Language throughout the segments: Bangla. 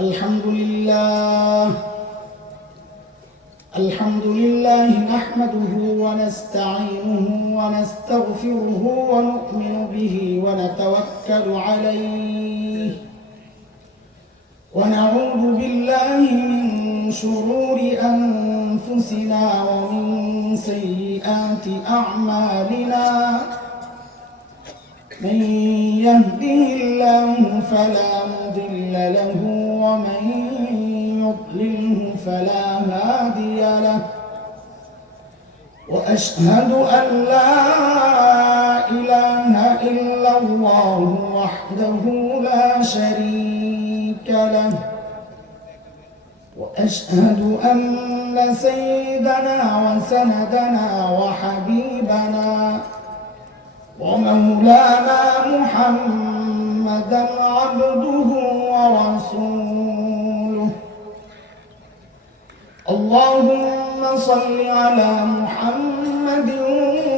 الحمد لله نحمده ونستعينه ونستغفره ونؤمن به ونتوكل عليه ونعوذ بالله من شرور أنفسنا ومن سيئات أعمالنا من يهده الله فلا مضل له ومن يضلله فلا هادي له وأشهد أن لا إله إلا الله وحده لا شريك له وأشهد أن سيدنا وسندنا وحبيبنا ومولانا محمدا عبده ورسوله اللهم صل على محمد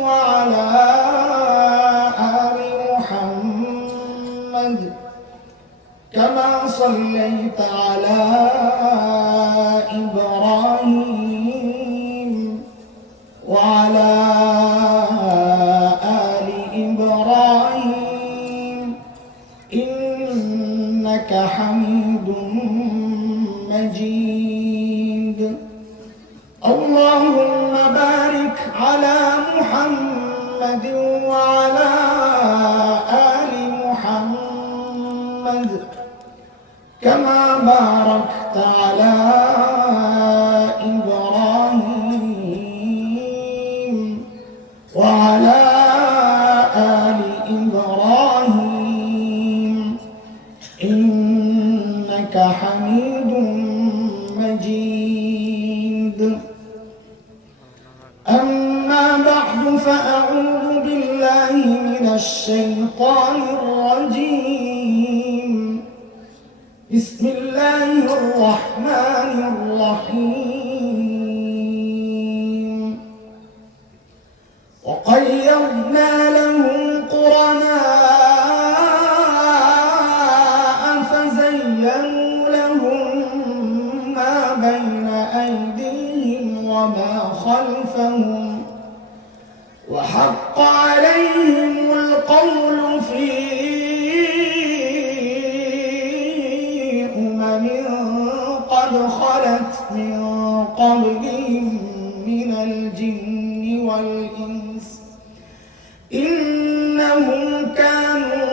وعلى آل محمد كما صليت على إبراهيم وعلى إنك حميد مجيد اللهم بارك على محمد وعلى آل محمد كما باركت على إبراهيم وعلى آل إبراهيم إنك حميد مجيد أما بعد فأعوذ بالله من الشيطان الرجيم بسم الله الرحمن الرحيم وقيضنا لهم قرناء فزينوا لهم ما بين أيديهم وما خلفهم وحق عليهم القول في قد خلت من قبلهم من الجن والإنس إنهم كانوا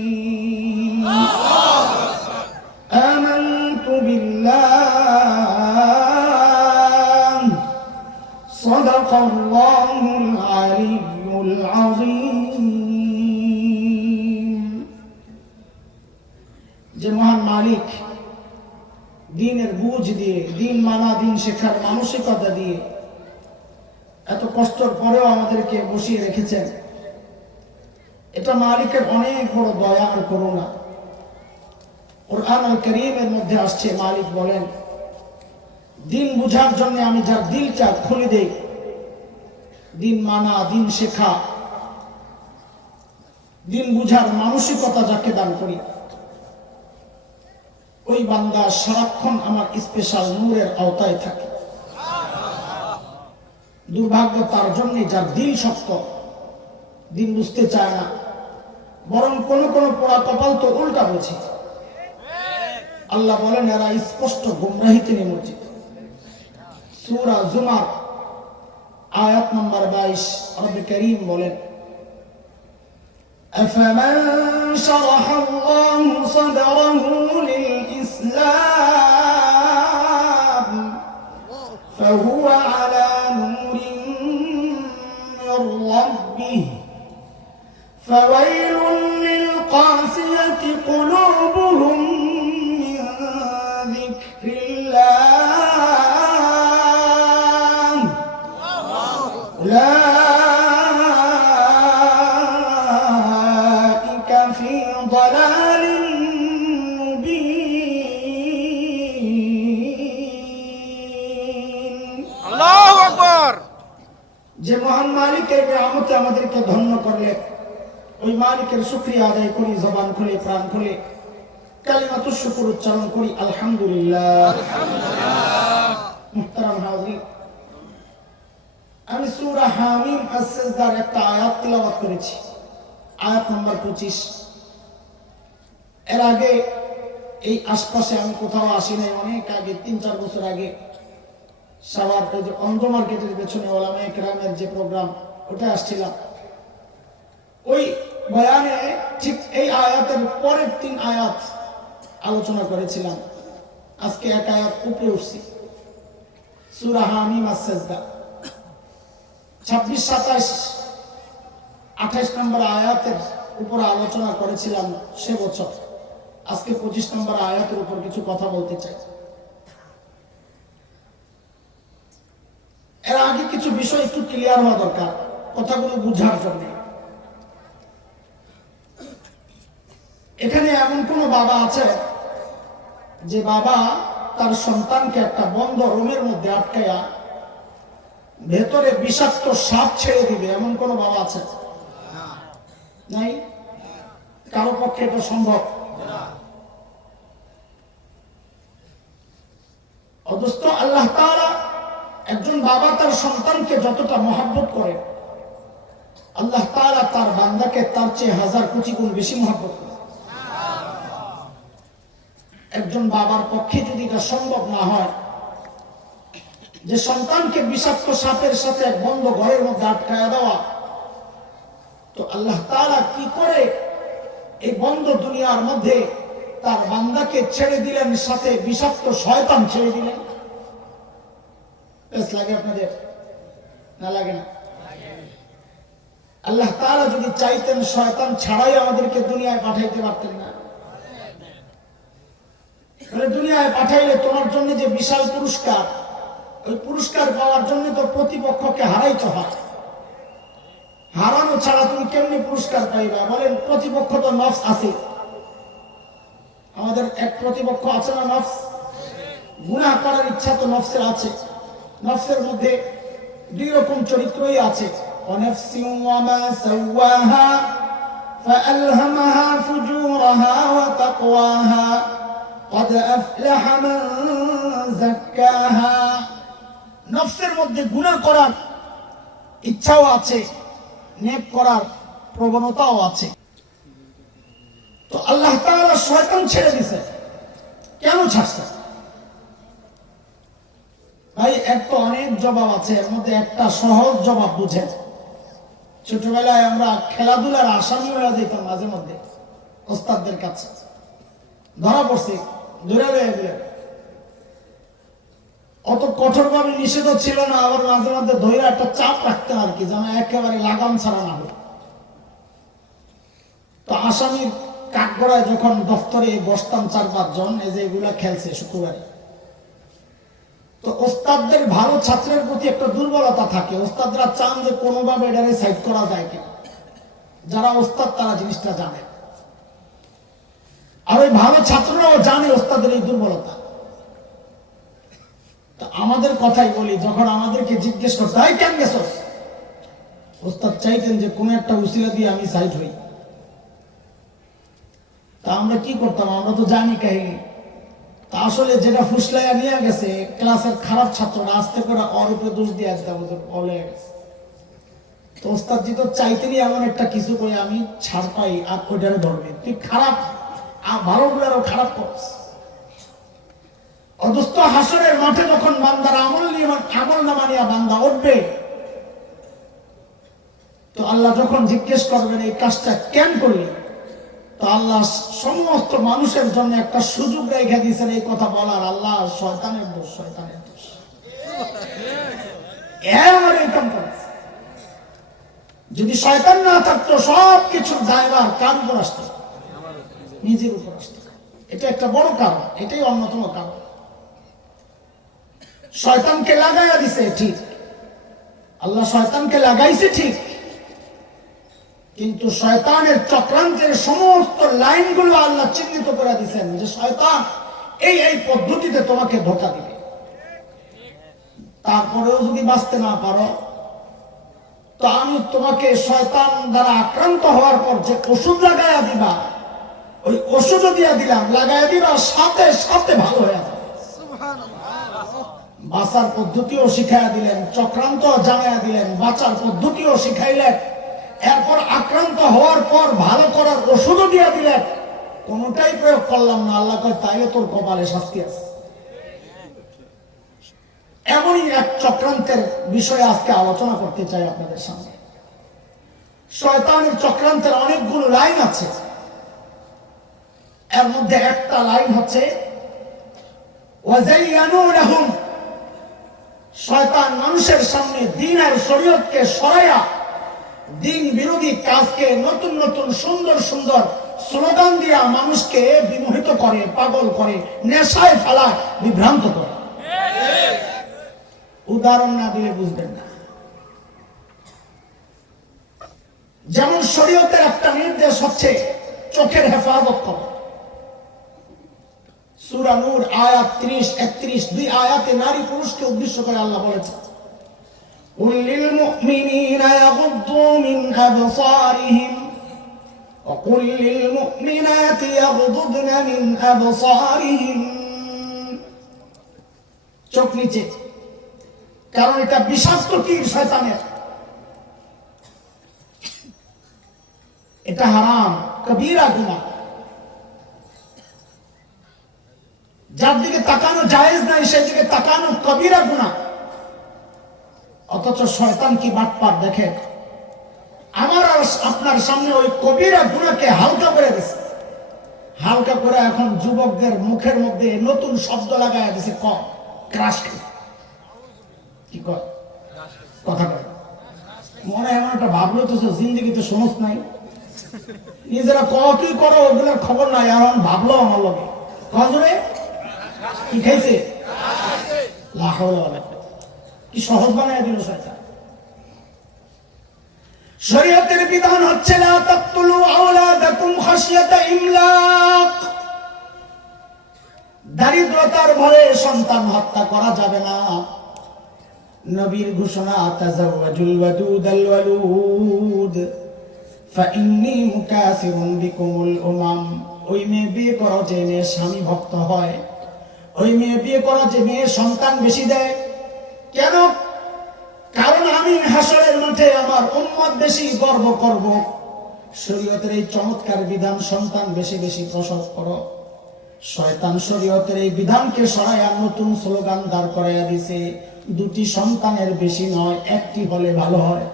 خاسرين آمنت بالله صدق الله العلي العظيم যে মহান মালিক দ্বীনের বুঝ দিয়ে দ্বীন মানা দ্বীন শেখার মানসিকতা দিয়ে এত কষ্টের পরেও আমাদেরকে বসিয়ে রেখেছেন, এটা মালিকের অনেক বড় দয়া আর করুণা। কুরআন আল কারীমের মধ্যে আসছে, মালিক বলেন, দ্বীন বুঝার জন্য আমি যার দিলটা খুলে দেই, দ্বীন মানা দ্বীন শেখা দ্বীন বুঝার মানসিকতা যাকে দান করি, ওই বান্দা সারাক্ষণ আমার স্পেশাল নূরের আওতায় থাকে। দুর্ভাগ্য তার জন্য যার দিল শক্ত, দিন বুঝতে চায় না, বরং কোন কোন পোড়া কপাল তো উল্টা বোঝে। আল্লাহ বলেন এরা স্পষ্ট গুমরাহিতে নিমজ্জিত। সূরা জুমার আয়াত নম্বর 22 রব্বুল কারীম বলেন, أفمن شرح الله صدره للإسلام فهو على نور من ربه فويل للقاسية قلوبهم من ذكر الله أولئك في ضلال مبين الله أكبر। যে মহান মালিকের নিয়ামতে আমাদেরকে ধন্য করলেন, ওই মালিকের শুকরিয়া আদায় করি, জবান খুলে প্রাণ খুলে কালিমাতুশ শুকর উচ্চারণ করি, আলহামদুলিল্লাহ। মুহতারাম হাজির, আমি সূরা হামিম আস-সাজদার একটা আয়াত তিলাওয়াত করেছি, আয়াত নাম্বার 25। এর আগে এই আশপাশে আমি কোথাও আসি নাই, অনেক আগে 3-4 বছর আগে সাভার অন্ধ মার্কেটের পেছনে ওলামায়ে কেরামের যে প্রোগ্রাম, ওটা আসছিলাম। ওই বয়ানে ঠিক এই আয়াতের পরের 3 আয়াত আলোচনা করেছিলাম। আজকে এক আয়াত উপরে উঠছি, সূরা হামিম আস-সাজদা 26, 27, 28 নম্বর আয়াতের উপর আলোচনা করেছিলাম সে বছর। আজকে 25 নম্বর আয়াতের উপর কিছু কথা বলতে চাই। এর আগে কিছু বিষয় একটু ক্লিয়ার হওয়া দরকার, কথাগুলো বুঝার জন্য। এখানে এমন কোন বাবা আছে যে বাবা তার সন্তানকে একটা বন্ধ রুমের মধ্যে আটকায়া ভেতরে বিষাক্ত সাপ ছেড়ে দিবে, এমন কোন বাবা আছে? নাই। কারো পক্ষে এটা সম্ভব? অথচ আল্লাহ তাআলা, একজন বাবা তার সন্তানকে যতটা মহব্বত করে, আল্লাহ তাআলা তার বান্দাকে তার চেয়ে 1000 কোটি গুণ বেশি মহব্বত করে। একজন বাবার পক্ষে যদি এটা সম্ভব না হয় যে সন্তানকে বিষাক্ত সাপের সাথে এক বন্ধ ঘরের মধ্যে আটকায়া দেওয়া, তো আল্লাহ তাআলা কি করে এই বন্ধ দুনিয়ার মধ্যে তার বান্দাকে ছেড়ে দিলেন, সাথে বিষাক্ত শয়তান ছেড়ে দিলেন। বেশ লাগে আপনাদের? না লাগে না? আল্লাহ তাআলা যদি চাইতেন শয়তান ছাড়াই আমাদেরকে দুনিয়ায় পাঠাইতে পারতেন না? তাহলে দুনিয়ায় পাঠাইলে তোমার জন্য যে বিশাল পুরস্কার, ওই পুরস্কার পাওয়ার জন্য তো প্রতিপক্ষকে হারাইতে হয়। হারানো ছাড়া তুমি কেমনি পুরস্কার পাইবা বলেন? প্রতিপক্ষ তো নফস আছে, আমাদের এক প্রতিপক্ষ আছে না, নফস। গুনাহ করার ইচ্ছা তো নফসের আছে। নফসের মধ্যে 2 রকম চরিত্রই আছে। ওয়ানাফসিন ওয়া মা সাওয়াহা ফাআলহামাহা ফুজুরাহা ওয়া তাকওয়াহা قد أفلح من زكاها। নফসের মধ্যে গুনাহ করার ইচ্ছাও আছে, নেক করার প্রবণতাও আছে। তো আল্লাহ তাআলা শয়তান ছেড়ে দিয়েছে। কেন ছাড়ছে ভাই? এর তো অনেক জবাব আছে, এর মধ্যে একটা সহজ জবাব বুঝেন। ছোটবেলায় আমরা খেলাধুলার আসামি হয়ে যেতাম মাঝে মধ্যে ওস্তাদদের কাছে, ধরা পড়ছে, ধরে গেলে অত কঠোর ভাবে নিষেধ ছিল না, আবার মাঝে মধ্যে ধরে একটা চাপ রাখতেন আর কি, যেন একেবারে লাগাম ছাড়া না হয়। তো আসামির কাঠগড়ায় যখন দফতরে বসতাম 4-5 জন, এই যে এগুলা খেলছে শুক্রবারে, তো ওস্তাদদের ভালো ছাত্রের প্রতি একটা দুর্বলতা থাকে। ওস্তাদরা চান যে কোনোভাবে এটারে সাইড করা যায় কিনা। যারা ওস্তাদ তারা জিনিসটা জানে, আর ওই ভালো ছাত্ররাও জানে ওস্তাদের এই দুর্বলতা। তো আমাদের কথাই বলি, যখন আমাদেরকে জিজ্ঞেস করতে হয় কেন গেছ, ওস্তাদ চাইতেন যে কোনো একটা উসিলা দিয়ে আমি সাইড হই। তা আমরা কি করতাম? আমরা তো জানি কাহিনী। তা আসলে যেটা ফুসলাইয়া নিয়ে গেছে ক্লাসের খারাপ ছাত্ররা, আস্তে করে ওর উপরে দোষ দিয়ে আসতে বলে গেছে। তো ওস্তাদ জি তো চাইতেনই এমন একটা কিছু করে আমি ছাড় পাই, আর ওইটারে ধরবে। তুই খারাপ, ভালো গুলারও খারাপ করছ। অথচ হাসরের মাঠে যখন বান্দার আমল নামা নিয়ে বান্দা উঠবে, তো আল্লাহ যখন জিজ্ঞেস করবেন এই কাজটা কেন করলি, তো আল্লাহ সমস্ত মানুষের জন্য একটা সুযোগ রেখে দিয়েছেন এই কথা বলার। আল্লাহ শয়তানের দোষ, শয়তানের দোষ। যদি শয়তান না থাকতো, সব কিছুর দায়ভার কার উপর আসতো? নিজের উপর আসতো। এটা একটা বড় কারণ, এটাই অন্যতম কারণ। শয়তানকে লাগাইয়া দিছে ঠিক, আল্লাহ শয়তানকে লাগাইছে ঠিক, কিন্তু শয়তানের চক্রান্তের সমস্ত লাইনগুলো আল্লাহ চিহ্নিত করে দিয়েছেন যে শয়তান এই পদ্ধতিতে তোমাকে ধোঁকা দিবে। তারপরেও যদি বাঁচতে না পারো, তো আমি তোমাকে শয়তান দ্বারা আক্রান্ত হওয়ার পর যে ওষুধ লাগাইয়া দিবা, ওই ওষুধও দিয়া দিলাম, লাগাইয়া দিবা, সাথে সাথে ভালো হয়ে যাবে। বাঁচার পদ্ধতিও শিখাইয়া দিলেন, চক্রান্ত জানাইয়া দিলেন, বাঁচার পদ্ধতিও শিখাইলেন, এরপর আক্রান্ত হওয়ার পর ভালো করার ওষুধও দিয়া দিলেন। কোনটাই প্রয়োগ করলাম না, আল্লাহ কয় তাইলে তোর কপালে শাস্তি আছে। এমনই এক চক্রান্তের বিষয়ে আজকে আলোচনা করতে চাই আপনাদের সামনে। শয়তানের চক্রান্তের অনেকগুলো লাইন আছে, এর মধ্যে একটা লাইন হচ্ছে ওয়াযায়্যানু লাহুম, শয়তান মানুষের সামনে দ্বীন আর শরীয়তকে সরাইয়া দ্বীন বিরোধী কাজকে নতুন নতুন সুন্দর সুন্দর স্লোগান দিয়া মানুষকে বিমোহিত করে, পাগল করে, নেশায় ফেলায়, বিভ্রান্ত করে। উদাহরণ না দিলে বুঝবেন না। যেমন শরীয়তের একটা নির্দেশ হচ্ছে চোখের হেফাজত করা। সূরা নূর আয়াত 30-31, দুই আয়াতে নারী পুরুষকে উদ্দেশ্য করে আল্লাহ বলেছেন, কুল লিল মুমিনিনা ইয়াগুদ্দু মিন আবসারিহিম ওয়া কুল লিল মুমিনাতি ইয়াগুদুদনা মিন আবসারিহিম। চোখ নিচে, কারণ এটা বিষাক্ত তীর শয়তানের, এটা হারাম, কবিরা গুনাহ। যার দিকে তাকানো জায়েজ নাই সেদিকে তাকানো কবিরা গুনাহ। অথচ শয়তান কি বাটপার দেখেন, আমার আর আপনার সামনে ওই কবিরা গুনাহকে হালকা করে দিয়েছে। হালকা করে এখন যুবকদের মুখের মধ্যে নতুন শব্দ লাগায় দিয়েছে, ক্রাশ। কি কয় কথা কয়, মনে এমন একটা ভাবলো তো জিন্দিগিতে সমস নাই, নিজেরা কি করো ওগুলোর খবর নাই, এখন ভাবলো আমার লগে হজরে কি খাইছে, কি সহজ বানায় দিল শয়তান। শরীয়তের বিধান হচ্ছে লা তাকতুলু আওলাদাকুম খাশিয়াতা ইমলাক, দারিদ্রতার ভয়ে সন্তান হত্যা করা যাবে না। নবীর ঘোষণা, তাযাওয়াজুল ওয়াদুদাল ওয়ালুদ ফাইন্নী মুকাসিরুন বিকুমুল উমাম। ওই মেয়ে বিয়ে করো যে মেয়ে স্বামী ভক্ত হয়, ওই মেয়ে বিয়ে করো যে মেয়ে সন্তান বেশি দেয়। কেন? কারণ আমি হাসরের মাঠে আমার উম্মত বেশি গর্ব করব। শরীয়তের এই চমৎকার বিধান, সন্তান বেশি বেশি প্রসব করো। শয়তান শরীয়তের এই বিধানকে সরাইয়া নতুন স্লোগান দাঁড় করাইয়া দিছে, দুটি সন্তানের বেশি নয়, একটি হলে ভালো হয়।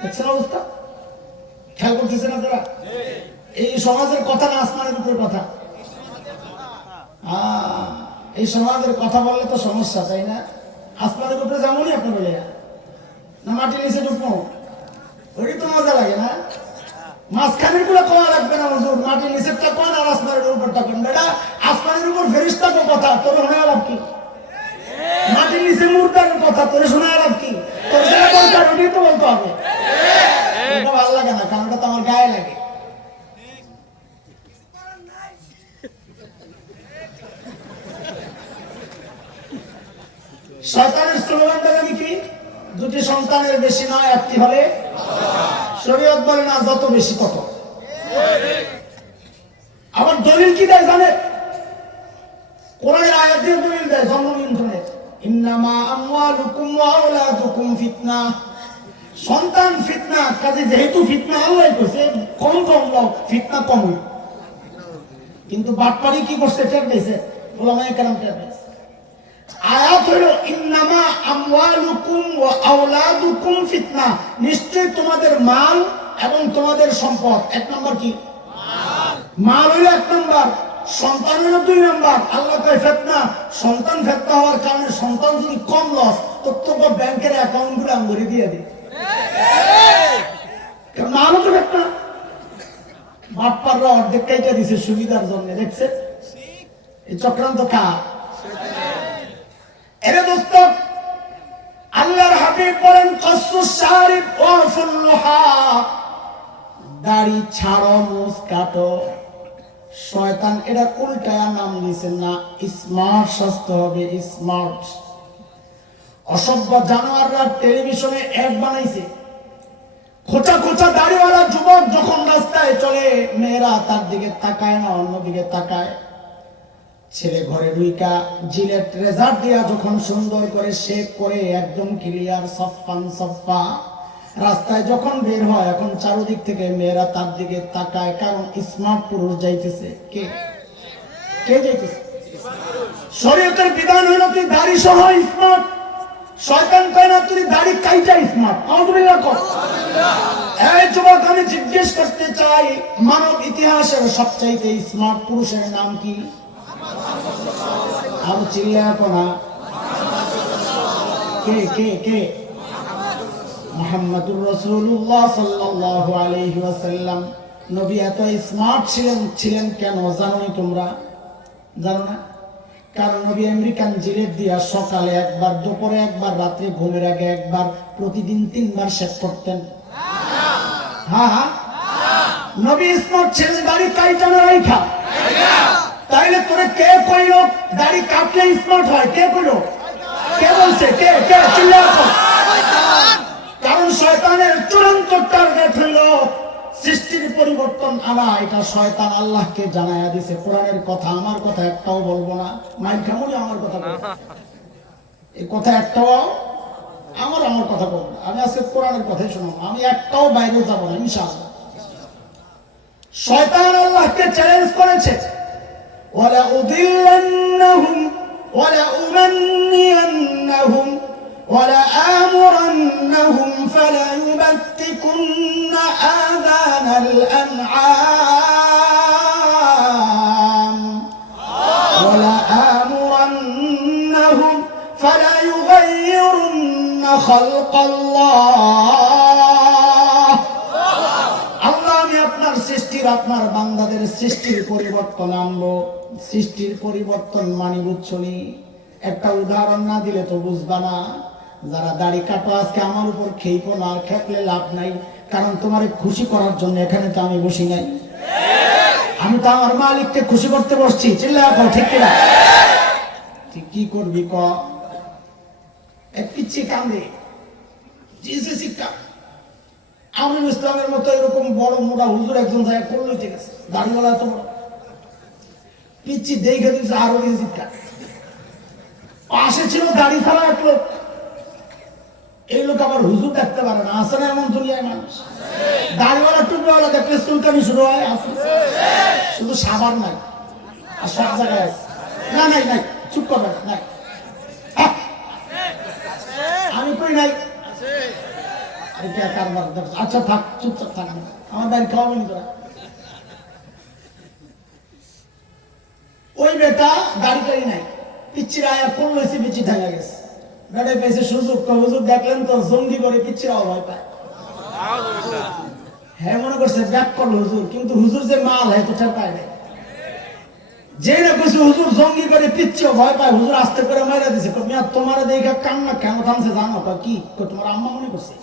দেখছেন অবস্থা? খেয়াল করতেছেন আপনারা? এই সমাজের কথা না আসমানের উপরে কথা? এই সমাজের কথা বললে তো সমস্যা, তাই না? আসমানের উপরে যেমনই আপনি বলে না, মাটির নিচে ঢুকবো, ওই তো মজা লাগে না? মাঝখানের গুলো কমা লাগবে না, হুজুর মাটির নিচেরটা কোন আর আসমানের উপরটা কোন? বেটা আসমানের উপর ফেরেশতা তো কথা, তোর শোনা লাভ কি? মাটির নিচে মুর্দার কথা, তোর শোনা লাভ কি? তোর যেটা বলতে হবে ওটাই তো বলতে হবে। এটা ভালো লাগে না, কারণ ওটা তো আমার গায়ে লাগে। শয়তানের স্লোগানটা জানি কি? দুটি সন্তানের বেশি নয়, একটি হলে। শরীয়ত বলে না যত বেশি তত। আবার দলিল কি দেয় জানে? কোরআনের আয়াত দিয়ে দলিল দেয়, জন্ম নিয়ন্ত্রণের। ইন্নামা আমওয়ালুকুম ওয়া আওলাদুকুম ফিতনা, সন্তান ফিতনা। কাজে যেহেতু ফিতনা আল্লাহ কইছে, কম কম দাও, ফিতনা কম হই। কিন্তু বাটপারি কি করছে টের পেয়েছে, ওলামায়ে কেরাম টের পেয়েছে। আয়াত হলো ইন্নামা আমওয়ালুকুম ওয়া আওলাদুকুম ফিতনা, নিশ্চয় তোমাদের মাল এবং তোমাদের সম্পদ। এক নম্বর কি? মাল হইল এক নম্বর, সন্তান হইল দুই নম্বর। আল্লাহ কয় ফিতনা, সন্তান ফিতনা হওয়ার কারণে সন্তান যদি কম লস, তো তোর ব্যাংকের অ্যাকাউন্ট গুলো আঙ্গুরি দিয়ে দে। মালও তো ফিতনা। বাটপাররা অর্ধেক কাইটা দিছে সুবিধার জন্য, দেখছে? এই চক্রান্ত কার? এরে দোস্ত, আল্লাহর হাবিব বলেন কাসুস শারিব ওয়াফুল লুহা, দাড়ি ছাড়ো, মুছ কাটো। শয়তান এটা উল্টায়া নাম দিয়েছে না, স্মার্ট স্বাস্থ্য হবে, স্মার্ট। অসভ্য জানোয়াররা টেলিভিশনে অ্যাড বানাইছে, খোঁচা খোঁচা দাড়িওয়ালা যুবক যখন রাস্তায় চলে, মেয়েরা তার দিকে তাকায় না, অন্যদিকে তাকায়। ছেলে ঘরে ঢুইকা জিলেট রেজার দিয়া যখন সুন্দর করে শেক করে একদম ক্লিয়ার সফান সফা রাস্তায় যখন বের হয়, এখন চারদিক থেকে মেয়েরা তার দিকে তাকায়, কারণ স্মার্ট পুরুষ যাইতেছে। কে কে যাইতেছে? শরীয়তের বিধান হলো তুই দাড়ি সহ স্মার্ট। শয়তান কয় না তুই দাড়ি কাইটা স্মার্ট। আলহামদুলিল্লাহ কর। এই যুবক, আমি জিজ্ঞেস করতে চাই, মানব ইতিহাসের সবচাইতে স্মার্ট পুরুষের নাম কি? আর চিল্লা কোনা কে কে কে? মুহাম্মদুর রাসূলুল্লাহ সাল্লাল্লাহু আলাইহি ওয়াসাল্লাম। নবী এত স্মার্ট ছিলেন কেন জানো না তোমরা? জানো না? কারণ নবী আমেরিকান জিলেট দিয়া সকালে একবার, দুপুরে একবার, রাত্রে ঘুমের আগে একবার, প্রতিদিন 3 বার শেভ করতেন। হ্যাঁ, নবী স্মার্ট ছিলেন, দাড়ি কাইটা না রাইখা। তাইলে তোরে কে কইলো দাড়ি কাটলে স্মার্ট হয়? কে কইলো? কে বলছে? কে কে? চিল্লা কর। কারণ শয়তানের চূড়ান্ত টার্গেট হলো সৃষ্টির পরিবর্তন আনা। এটা শয়তান আল্লাহকে জানায়া দিছে। কোরআনের কথা, আমার কথা একটাও বলবো না। মাইক খামুনি আমার কথা বলবো, এই কথা একটাও আমার কথা বলবো না। আমি আজকে কোরআনের কথাই শুনবো, আমি একটাও বাইরে যাবো না ইনশাআল্লাহ। শয়তান আল্লাহকে চ্যালেঞ্জ করেছে, ওয়ালা উদিল্লান্নাহুম ওয়ালা উমান্নিয়ান্নাহুম ওয়ালা আমুরান্নাহুম ফালা ইউবাত্তিকুন্না আযানাল আনআম ওয়ালা আমুরান্নাহুম ফালা ইউগাইয়িরুন্না খালকাল্লাহ। আল্লাহ, আমি আপনার সৃষ্টির, আপনার বান্দাদের সৃষ্টির পরিবর্তন আনবো। সৃষ্টির পরিবর্তন মানি বুঝছনি? একটা উদাহরণ না দিলে তো বুঝবা না। যারা দাড়ি কাটো আজকে আমার উপর খেইকো না, খেপলে লাভ নাই। কারণ তোমারে খুশি করার জন্য এখানে তো আমি বসি নাই, আমি তো আমার মালিককে খুশি করতে বসছি। চিল্লা কর ঠিক কিনা? ঠিক কি করবি ক? এক পিচ্ছি কান্দে, শিক্ষা আমি ইসলামের মতো এরকম বড় মোটা হুজুর একজন জায়গা করলো, ঠিক আছে, দাড়িওয়ালা তো বড় পিচ্ছি দেখে দিচ্ছে আরো শিক্ষা। পাশে ছিল দাড়ি ছাড়া এক লোক, এই লোক আবার হুজুর দেখতে পারে না। আসে না এমন দুনিয়ায় মানুষ? দাড়িওয়ালা টুপিওয়ালা দেখলে চুলকানি শুরু হয়। শুধু সাবান নাই, আর সব জায়গায় আছে। না নাই নাই, চুপ করবে নাই, আমি কই নাই। আচ্ছা থাক, চুপচাপ থাক, আমার দাড়ি খাওয়াবেন তোরা। ওই বেটা দাড়ি টাড়ি নাই, পিচ্ছিরা আয়া পড়লো, এসে পিচ্ছি থাকা গেছে। বেটায় পেয়েছে সুযোগ, হুজুর দেখলেন তো জঙ্গি করে পিচ্ছিরাও ভয় পায়। হ্যাঁ মনে করছে ব্যাক করলো হুজুর, কিন্তু হুজুর যে মাল হয় তো টের পায় নাই। যে না কইছে হুজুর জঙ্গি করে পিচ্ছিও ভয় পায়, হুজুর আস্তে করে মাইরা দিছে। তোমার দেখা কান্না কেন থামছে জানো? কি তোমার আম্মা মনে করছে?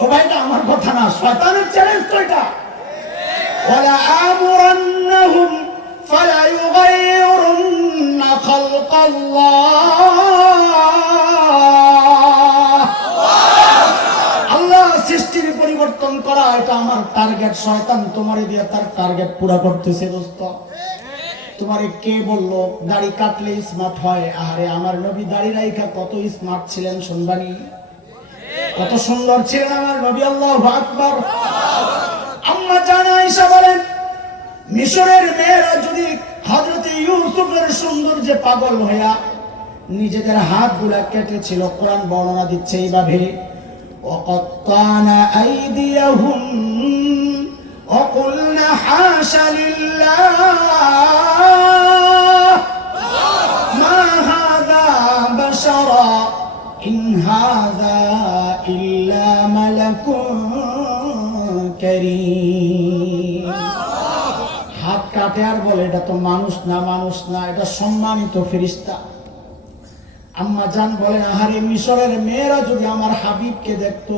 ও ভাইটা আমার কথা না, শয়তানের চ্যালেঞ্জ তো এটা। ওয়ালা আমুরান্নাহুম ফালা ইউগাইয়িরুন্না খালকাল্লাহ। আল্লাহ সৃষ্টির পরিবর্তন করা এটা আমার টার্গেট। শয়তান তোমারে দিয়ে তার টার্গেট পুরো করতেছে। দোস্ত, তোমারে কে বললো দাড়ি কাটলে স্মার্ট হয়? আরে আমার নবী দাড়ি রাইখা কত স্মার্ট ছিলেন শুনবানি, কত সুন্দর ছিলেন আমার নবী। আল্লাহু আকবার। আম্মা জান আয়েশা বলেন, মিশরের মেয়েরা যদি হযরত ইউসুফের সৌন্দর্যে পাগল হইয়া নিজেদের হাতগুলা কেটেছিল, কোরআন বর্ণনা দিচ্ছে এইভাবে, ওয়াকাত্তানা আইদিয়াহুম ওয়াকুলনা হাশা লিল্লাহ মা হাযা বাশারা ইন হাযা ইল্লা মালাকুন কারীম। হাত কাটে আর বলে এটা তো মানুষ না, মানুষ না, এটা সম্মানিত ফেরেশতা। আম্মা জান বলেন, আহারে মিশরের মেয়েরা যদি আমার হাবিবকে দেখতো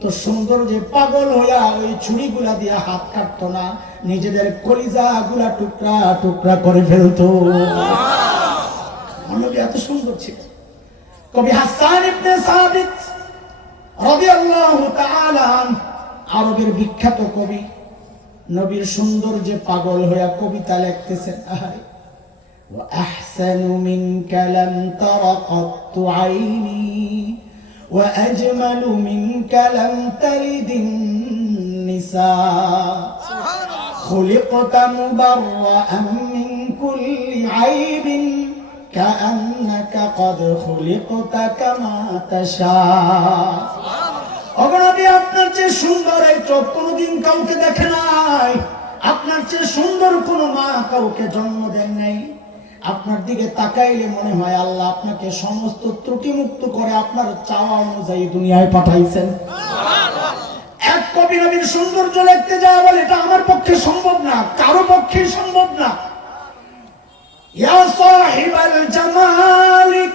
তো সুন্দর যে পাগল হইয়া ওই ছুরিগুলা দিয়ে হাত কাটতো না, নিজেদের কলিজা গুলা টুকরা টুকরা করে ফেলতো। মানবী এত সুন্দর ছিল। কবি হাসান ইবনে সাবিত রাদিয়াল্লাহু তাআলা আরবের বিখ্যাত কবি, নবীর সুন্দর যে পাগল হইয়া কবিতা লিখতেছেন। আহারে ওয়া আহসানু মিনকা লাম তারা কাত্তু আইনি ওয়া আজমালু মিনকা লাম তালিদিন নিসা খুলিকতা মুবাররাআন মিন কুল্লি আইবিন কাআন্নাকা ক্বাদ খুলিকতা কামা তাশা। অগণবী, আপনার চেয়ে সুন্দর এই চোখ কোনোদিন কাউকে দেখে নাই, আপনার চেয়ে সুন্দর কোন মা কাউকে জন্ম দেন নাই। আপনার দিকে তাকাইলে মনে হয় আল্লাহ আপনাকে সমস্ত ত্রুটি মুক্ত করে আপনার চাওয়া অনুযায়ী দুনিয়ায় পাঠাইছেন। এক কবি নবীর সৌন্দর্য লিখতে যায় বলে এটা আমার পক্ষে সম্ভব না, কারো পক্ষে সম্ভব না। ইয়া সাহিবাল জামালিক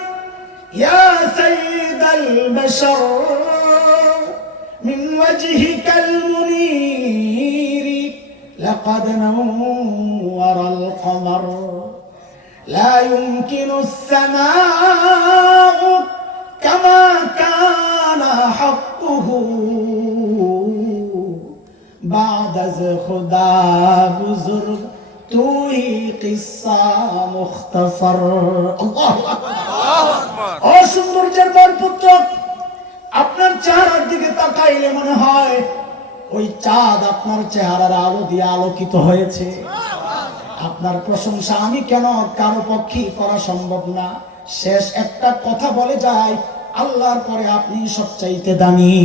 ইয়া সাইয়্যিদাল বাশার من وجهك المنير لقد نور القمر لا يمكن السماء كما كان حقه بعد از خدا بزرگ تو ہی قصہ مختصر. الله اکبر. او সৌন্দর্যের বরপুত্র, আপনার চেহারার দিকে তাকাইলে মনে হয় ওই চাঁদ আপনার চেহারার আলো দিয়ে আলোকিত হয়েছে। আপনার প্রশংসা আমি কেন কারো পক্ষে করা সম্ভব না। শেষ একটা কথা বলে যায়, আল্লাহর পরে আপনি সবচাইতে দামি।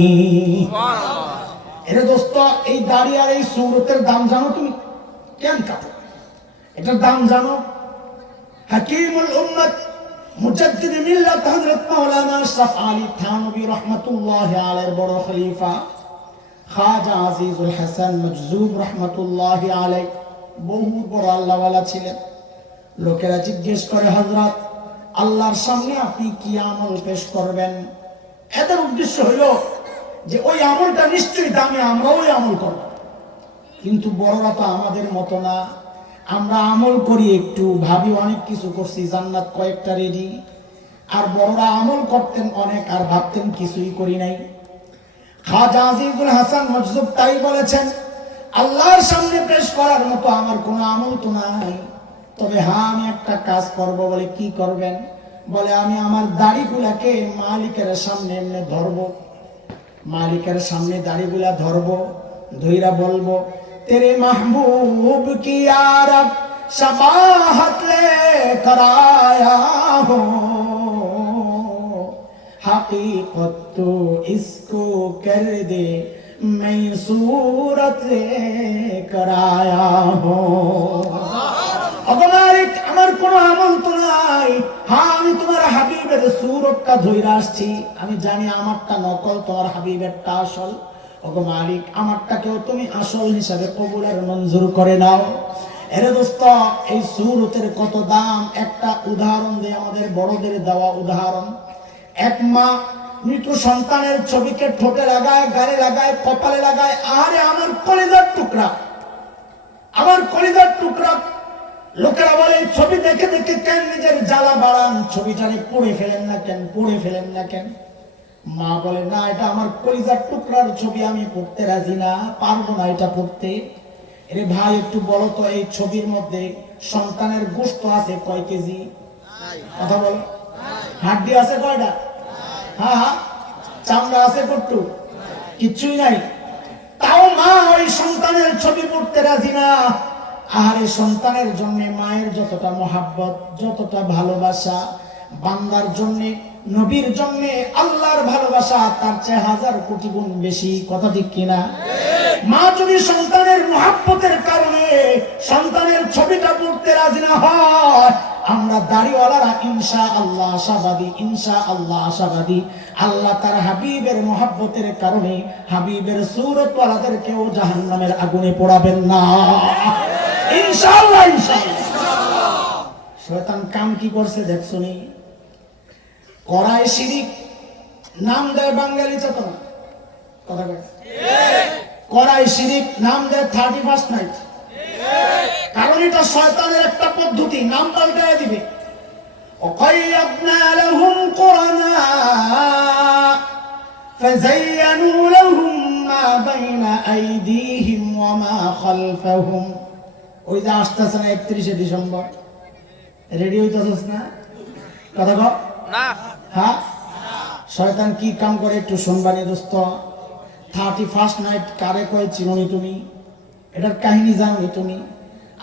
এরে দোস্ত, এই দাড়ি আর এই সুরতের দাম জানো তুমি? কেন কাটো এটার দাম জানো? হাকিমুল উম্মত মুজাদ্দিদ মিল্লাত হযরত মাওলানা আশরাফ আলী থানভী রাহমাতুল্লাহি আলাইহির বড় খলিফা খাজা আজিজুল হাসান মজজুব রাহমাতুল্লাহি আলাইহি বহু বড় আল্লাহওয়ালা ছিলেন। লোকেরা জিজ্ঞেস করে, হযরত আল্লাহর সামনে আপনি কি আমল পেশ করবেন? এদের উদ্দেশ্য হলো যে ওই আমলটা নিশ্চয়ই দামি, আমরা ওই আমল করব। কিন্তু বড়রা তো আমাদের মতো না, আমরা আমল করি একটু, ভাবি অনেক কিছু করছি, জান্নাত কয়েকটা রেডি। আর বড়রা আমল করতেন অনেক আর ভাবতেন কিছুই করি নাই। খাজা আজিজুল হাসান মজজুব তাই বলেছেন, আল্লাহর সামনে পেশ করার মতো আমার কোনো আমল তো নাই, তবে হ্যাঁ আমি একটা কাজ করব। বলে কি করবেন? বলে আমি আমার দাড়িগুলাকে মালিকের সামনে এমনি ধরবো, মালিকের সামনে দাড়িগুলা ধরবো, ধইরা বলবো, तेरे महबूब की यारब शबाहत लेकर आया हो, हकीकत तो इसको कर दे मैं सूरत लेकर आया हो। অগমালিক, আমার কোনো আমল তো নাই, হ্যাঁ আমি তোমার হাবিবের সুরতটা ধইরা আসছি। আমি জানি আমারটা নকল, তোমার হাবিবেরটা আসল। ওগো মালিক, আমারটাকেও তুমি আসল হিসাবে কবুল আর মঞ্জুর করে নাও। এরে দোস্ত, এই সুরতের কত দাম। একটা উদাহরণ দেই, আমাদের বড়দের দেওয়া উদাহরণ। এক মা মৃত সন্তানের ছবিকে ঠোঁটে লাগায়, গালে লাগায়, কপালে লাগায়। আরে আমার কলিজার টুকরা, আমার কলিজার টুকরা। লোকেরা বলে ছবি দেখে দেখে কেন নিজের জ্বালা বাড়ান, ছবিটারে পড়ে ফেলেন না কেন, পড়ে ফেলেন না কেন? মা বলে, না এটা আমার কলিজার টুকরার ছবি, আমি পড়তে রাজি না, পারবো না এটা পড়তে। এরে ভাই একটু বলো তো, এই ছবির মধ্যে সন্তানের গোশত আছে কয় কেজি? কথা বলো। হাড্ডি আছে কয়টা? হ্যাঁ হ্যাঁ। চামড়া আছে কট্টু? কিচ্ছুই নাই। তাও মা ওই সন্তানের ছবি পড়তে রাজি না। আর এই সন্তানের জন্য মায়ের যতটা মহাব্বত, যতটা ভালোবাসা, বান্দার জন্য, নবীর জন্য আল্লাহর ভালোবাসা তার চেয়ে হাজার কোটি গুণ বেশি। কথা ঠিক কিনা? মা যদি সন্তানের মহাব্বতের কারণে সন্তানের ছবিটা পড়তে রাজি না হয়, আমরা দাড়িওয়ালারা ইনশাআল্লাহ আশাবাদী, ইনশাআল্লাহ আশাবাদী আল্লাহ তার হাবিবের মহাব্বতের কারণে হাবিবের সুরতওয়ালাদেরকেও জাহান্নামের আগুনে পোড়াবেন না, ইনশাআল্লাহ। ইনশাআল্লাহ। শয়তান কাম কি করছে দেখছো নি? করায় শিরিক, নাম দেয় বাঙালি চেতনা। কথা বলে করাই শিরিক, নাম দেয় 31st নাইট। কারণ এটা শয়তানের একটা পদ্ধতি, নাম পাল্টায় দিবে। وقيضنا لهم قرناء فزينوا لهم ما بين أيديهم وما خلفهم। ওই যে আসতেছে না 31শে ডিসেম্বর, রেডি হইতেছিস না? কথা কও না। হ্যাঁ, শয়তান কি কাম করে একটু শুনবানি দোস্ত। 31st নাইট কারে কয় চিনোনি তুমি? এটার কাহিনী জানোনি তুমি?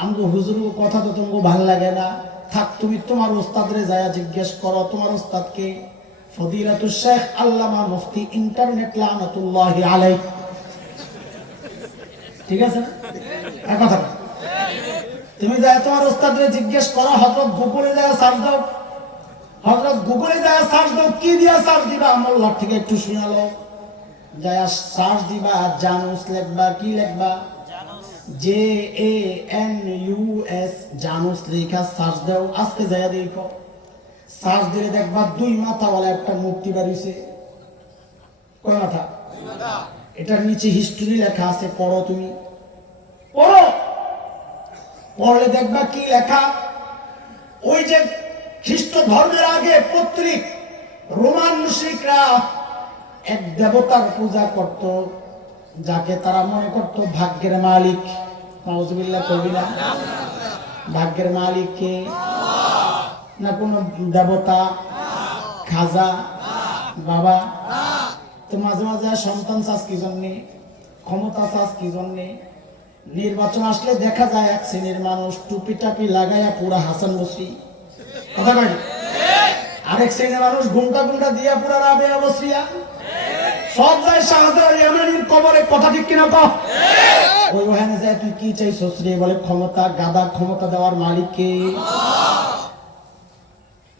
আমগো হুজুর কথা তো তোমাকে ভালো লাগে না, থাক তুমি তোমার ওস্তাদরে যায় জিজ্ঞেস করো। তোমার ওস্তাদকে ফদিলাতুল শেখ আল্লামা মুফতি ইন্টারনেট লানাতুল্লাহি আলাইহি, ঠিক আছে না? এক কথা তুমি যায় তোমার ওস্তাদরে জিজ্ঞেস করো। হযরত গুগলে যায় সার্চ দাও, হযরত গুগলে যায় সার্চ দাও। কি দিয়া সার্চ দিবা? মোল্লার থেকে একটু শুনালো। যায় সার্চ দিবা জানুস লিখবা। কি লিখবা? JANUS, জানুস লেখা সার্চ দাও। আজকে যায় দেখো, সার্চ দিলে দেখবা 2 মাথাওয়ালা একটা মূর্তি বাড়িছে। কয় মাথা? এটার নিচে হিস্ট্রি লেখা আছে, পড়ো তুমি, পড়ো। পড়লে দেখবা কি লেখা। ওই যে খ্রিস্ট ধর্মের আগে পত্রিক রোমান মুশরিকরা এক দেবতার পূজা করত, যাকে তারা মনে করত ভাগ্যের মালিক। নাউজুবিল্লাহ কইবি না? ভাগ্যের মালিক কে? না কোন দেবতা, খাজা, বাবা। তো মাঝে মাঝে সন্তান চাস কি জন্যে, ক্ষমতা চাস কি জন্যে। নির্বাচন আসলে দেখা যায় এক শ্রেণীর মানুষ টুপি টাপি লাগাইয়া পুরা হাসান বসরি, কথা কয়। আরেক শ্রেণীর মানুষ ঘুমটা ঘুমটা দিয়া পুরা রাবেয়া বসরিয়া। সব যায় শাহজালাল ইয়ামানির কবরে, কথা ঠিক কিনা কও? ওই ওখানে যায় তুই কি চাইছস রে? বলে ক্ষমতা। গাদা, ক্ষমতা দেওয়ার মালিক কে?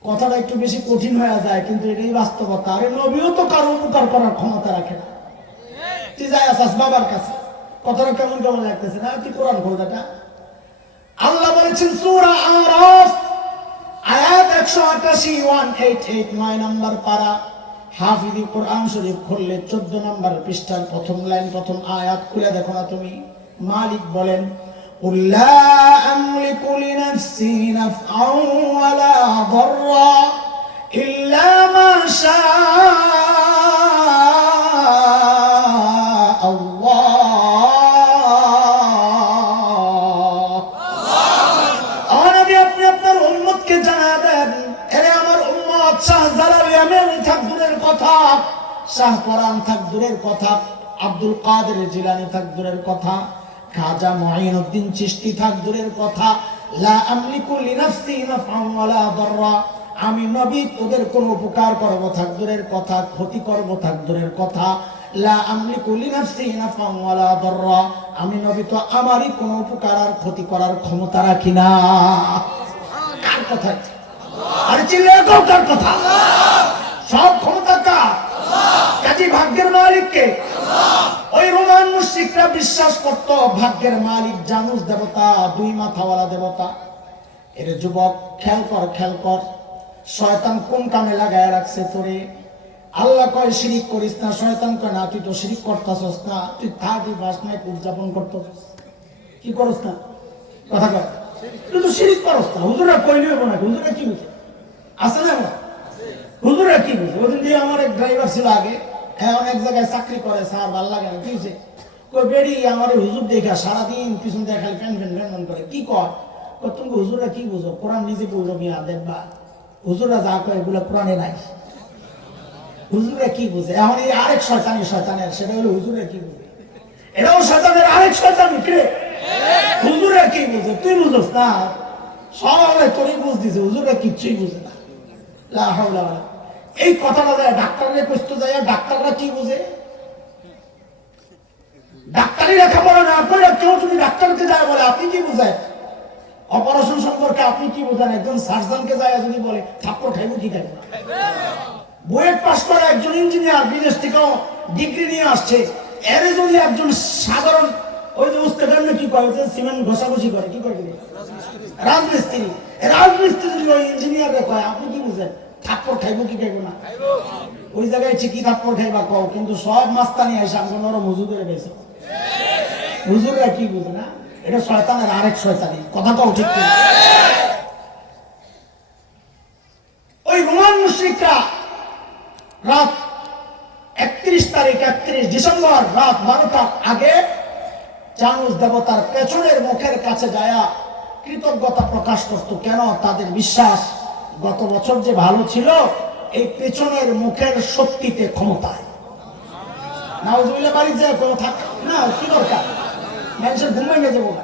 কথাটা একটু বেশি কঠিন হয়ে যায়, কিন্তু এটাই বাস্তবতা। আরে নবীও তো কারো উপকার করার ক্ষমতা রাখে না। তুই যায় আসাস বাবার কাছে, কথাটা কেমন কেমন লাগতেছে না? তুই কোরআন খোল দেখা। আল্লাহ বলেছেন সূরা আরাফ আয়াত 188, 188, 9 নম্বর পারা। হাফিজি কোরআন শরীফ খুললে 14 নম্বর পৃষ্ঠার প্রথম লাইন, প্রথম আয়াত খুলে দেখো না তুমি। মালিক বলেন, قل لا أملك لنفسي نفعا ولا ضرا إلا ما شاء الله। আপনি আপনার উম্মতকে জানা দেন, এরে আমার উম্মত, শাহজালাল ইয়ামানি থাক দূরের কথা, শাহ পরান থাক দূরের কথা, আব্দুল কাদের জিলানী থাক দূরের কথা, খাজা মুঈনুদ্দিন চিশতি থাক দূরের কথা। লা আমলিকু লিনাফসি নাফআন ওয়ালা দাররা, আমি নবী তোদের কোনো উপকার করব থাক দূরের কথা, ক্ষতি করব থাক দূরের কথা। লা আমলিকু লিনাফসি নাফআন ওয়ালা দাররা, আমি নবী তো আমারই কোনো উপকার আর ক্ষতি করার ক্ষমতা রাখি না। কার কথা? আরে চিল্লায়ে কও কার কথা? সব ক্ষমতা কার? কাজী ভাগ্যের মালিক কে? ওই রোমান মুশরিকরা বিশ্বাস করত ভাগ্যের মালিক জানুস দেবতা, 2 মাথাওয়ালা দেবতা। এর যুবক খেয়াল কর, খেয়াল কর, শয়তান কোন কামে লাগায় রাখছে তোরে। আল্লাহ কয় শিরিক করিস না, শয়তান কয় না তুই তো শিরিক করতাছস না, তুই 31st নাইট উদযাপন করতেছস। কি করস না? কথা কয় তুই তো শিরিক করস না। হুজুরা কইলে হবে না, হুজুরা কি বুঝে? আছে না? হুজুরা কি বুঝে? ওদিন দিয়ে আমার এক ড্রাইভার ছিল আগে, এখন এক জায়গায় চাকরি করে, স্যার ভালো লাগে না। কি হয়েছে? কই বেড়ি আমার হুজুর দেখা সারাদিন পিছন দিয়ে খালি ফ্যান ফ্যান ফ্যান করে। কি কর? তুমি হুজুরা কি বুঝো? কোরআন নিজে বললো মিয়া, দেখবা হুজুরা যা কয় এগুলো কোরআনে নাই। হুজুরা কি বুঝে? এখন এই আরেক শয়তানের, সেটা হলো হুজুরা কি বুঝে। এটাও শয়তানের আরেক শয়তান। কে? হুজুরা কি বুঝে? তুই বুঝোস না? সবাই তোরই বুঝ দিছে, হুজুরা কিচ্ছুই বুঝে না। লা হাওলা ওয়ালা। এই কথাটা যায় ডাক্তাররা কষ্ট যায়, ডাক্তাররা কি বুঝে? ডাক্তারি লেখাপড়া না করে কেউ যদি ডাক্তারকে যায় বলে আপনি কি বুঝেন অপারেশন সম্পর্কে, আপনি কি বুঝেন? একজন সার্জনকে যায় যদি বলে থাপ্পড় খাইব কি খাইব না। বুয়েট পাস করে একজন ইঞ্জিনিয়ার বিদেশ থেকেও ডিগ্রি নিয়ে আসছে, এর যদি একজন সাধারণ ওই যে বুঝতে পারেন কি করে, সিমেন্ট ঘষাঘষি করে, কি করে রাজমিস্ত্রি যদি ওই ইঞ্জিনিয়ারকে কয় আপনি কি বুঝেন? থাপ্পড় থাপ্পড় খাইব কি খাইব না? ওই জায়গায় ঠিকই থাপ্পড় খাইবা কও, কিন্তু সব মাস্তানি আইসা আমাকে নরম হুজুর করে পেয়েছে। হুজুররা কি বুঝে না, এটা শয়তানের আরেক শয়তানি, কথা কও ঠিক কিনা? ওই রোমান মুশরিকরা রাত 31 তারিখ 31 ডিসেম্বর রাত 12টার আগে জানুস দেবতার পেছনের মুখের কাছে যায়া কৃতজ্ঞতা প্রকাশ করত। কেন? তাদের বিশ্বাস গত বছর যে ভালো ছিল এই পেছনের মুখের শক্তিতে, ক্ষমতায়। নাউজুবিল্লাহ, বাড়ি যায় কোনো থাক না, কি দরকার? মানুষের ঘুম ভেঙে যাবো না,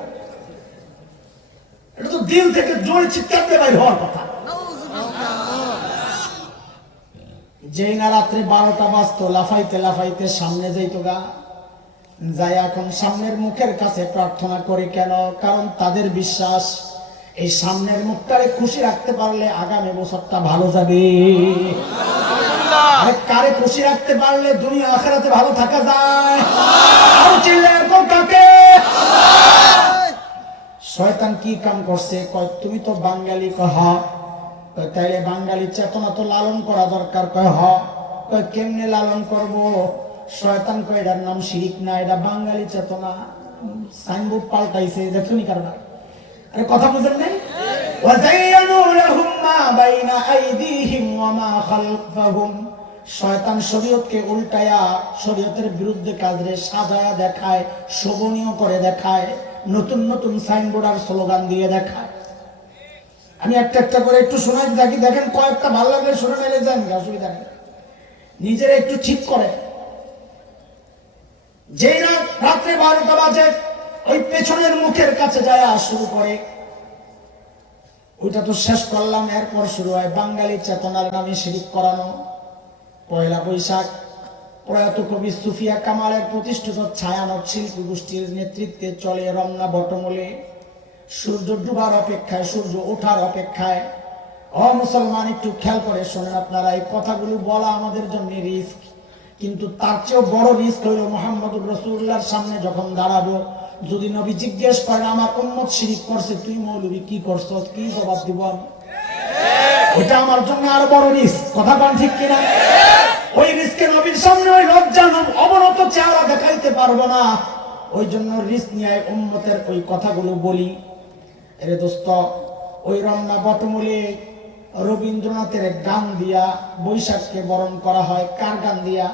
এটা তো দিল থেকে জোরে চিৎকার দিয়ে বাইর হওয়ার কথা। যেই না রাত্রে 12টা বাজতো, লাফাইতে লাফাইতে সামনে যাইতো গা, যাই এখন সামনের মুখের কাছে প্রার্থনা করে। কেন? কারণ তাদের বিশ্বাস এই সামনের মুখটারে খুশি রাখতে পারলে আগামী বছরটা ভালো যাবে। আরে কারে খুশি রাখতে পারলে দুনিয়া আখিরাতে ভালো থাকা যায়। আর চিল্লায় কাকে? শয়তান কি কাম করছে? কয় তুমি তো বাঙালি। কহ তাইলে বাঙালি চেতনা তো লালন করা দরকার। কয় হ। কয় কেমনে লালন করব? শয়তান কয় এটার নাম শিরিক না, এটা বাঙালি চেতনা। সাইনবোর্ড পাল্টাইছে, দেখুনি কারণ। আরে কথা বুঝেন নাই? ওয়াযায়্যানু লাহুম মা বাইনা আইদিহিম ওয়া মা খালফাহুম। শয়তান শরীয়তকে উল্টায়া শরীয়তের বিরুদ্ধে কাজরে সাজায়া দেখায়, শোভনীয় করে দেখায়, নতুন নতুন সাইনবোর্ড আর স্লোগান দিয়ে দেখায়। আমি একটা একটা করে একটু শোনাই থাকি, দেখেন কয়েকটা ভালো লাগলে শুনে মেলে যান, অসুবিধা নেই। নিজেরা একটু ঠিক করে। যেই রাত্রে 12টা বাজে ওই পেছনের মুখের কাছে যায় শুরু করে, ওইটা তো শেষ করলাম। এরপর শুরু হয় বাঙালি চেতনার নামে শিরিক করানো। পয়লা বৈশাখ প্রয়াত কবি সুফিয়া কামালের প্রতিষ্ঠিত ছায়ানট শিল্পী গোষ্ঠীর নেতৃত্বে চলে রমনা বটমূলে। সূর্য ডুবার অপেক্ষায়, সূর্য ওঠার অপেক্ষায়। মুসলমান একটু খেয়াল করে শোনেন আপনারা, এই কথাগুলো বলা আমাদের জন্য রিস্ক, কিন্তু তার চেয়েও বড় রিস্ক হইল মুহাম্মদুর রাসূলুল্লাহর সামনে যখন দাঁড়াবো, যদি নবী জিজ্ঞেস করেন আমার উম্মত শিরিক করছে, তুই মৌলবী কি করছস, কি জবাব দিব আমি? ওটা আমার জন্য আরো বড় রিস্ক। কথা বল ঠিক কিনা? ওই রিস্কে নবীর সামনে ওই লজ্জা অবনত চেহারা দেখাইতে পারবো না। ওই জন্য রিস্ক নিয়ে উম্মতের ওই কথাগুলো বলি। এরে দোস্ত, ওই রমনা বটমূলে রবীন্দ্রনাথের গান দিয়া বৈশাখকে বরণ করা হয়। কার গান দিয়া?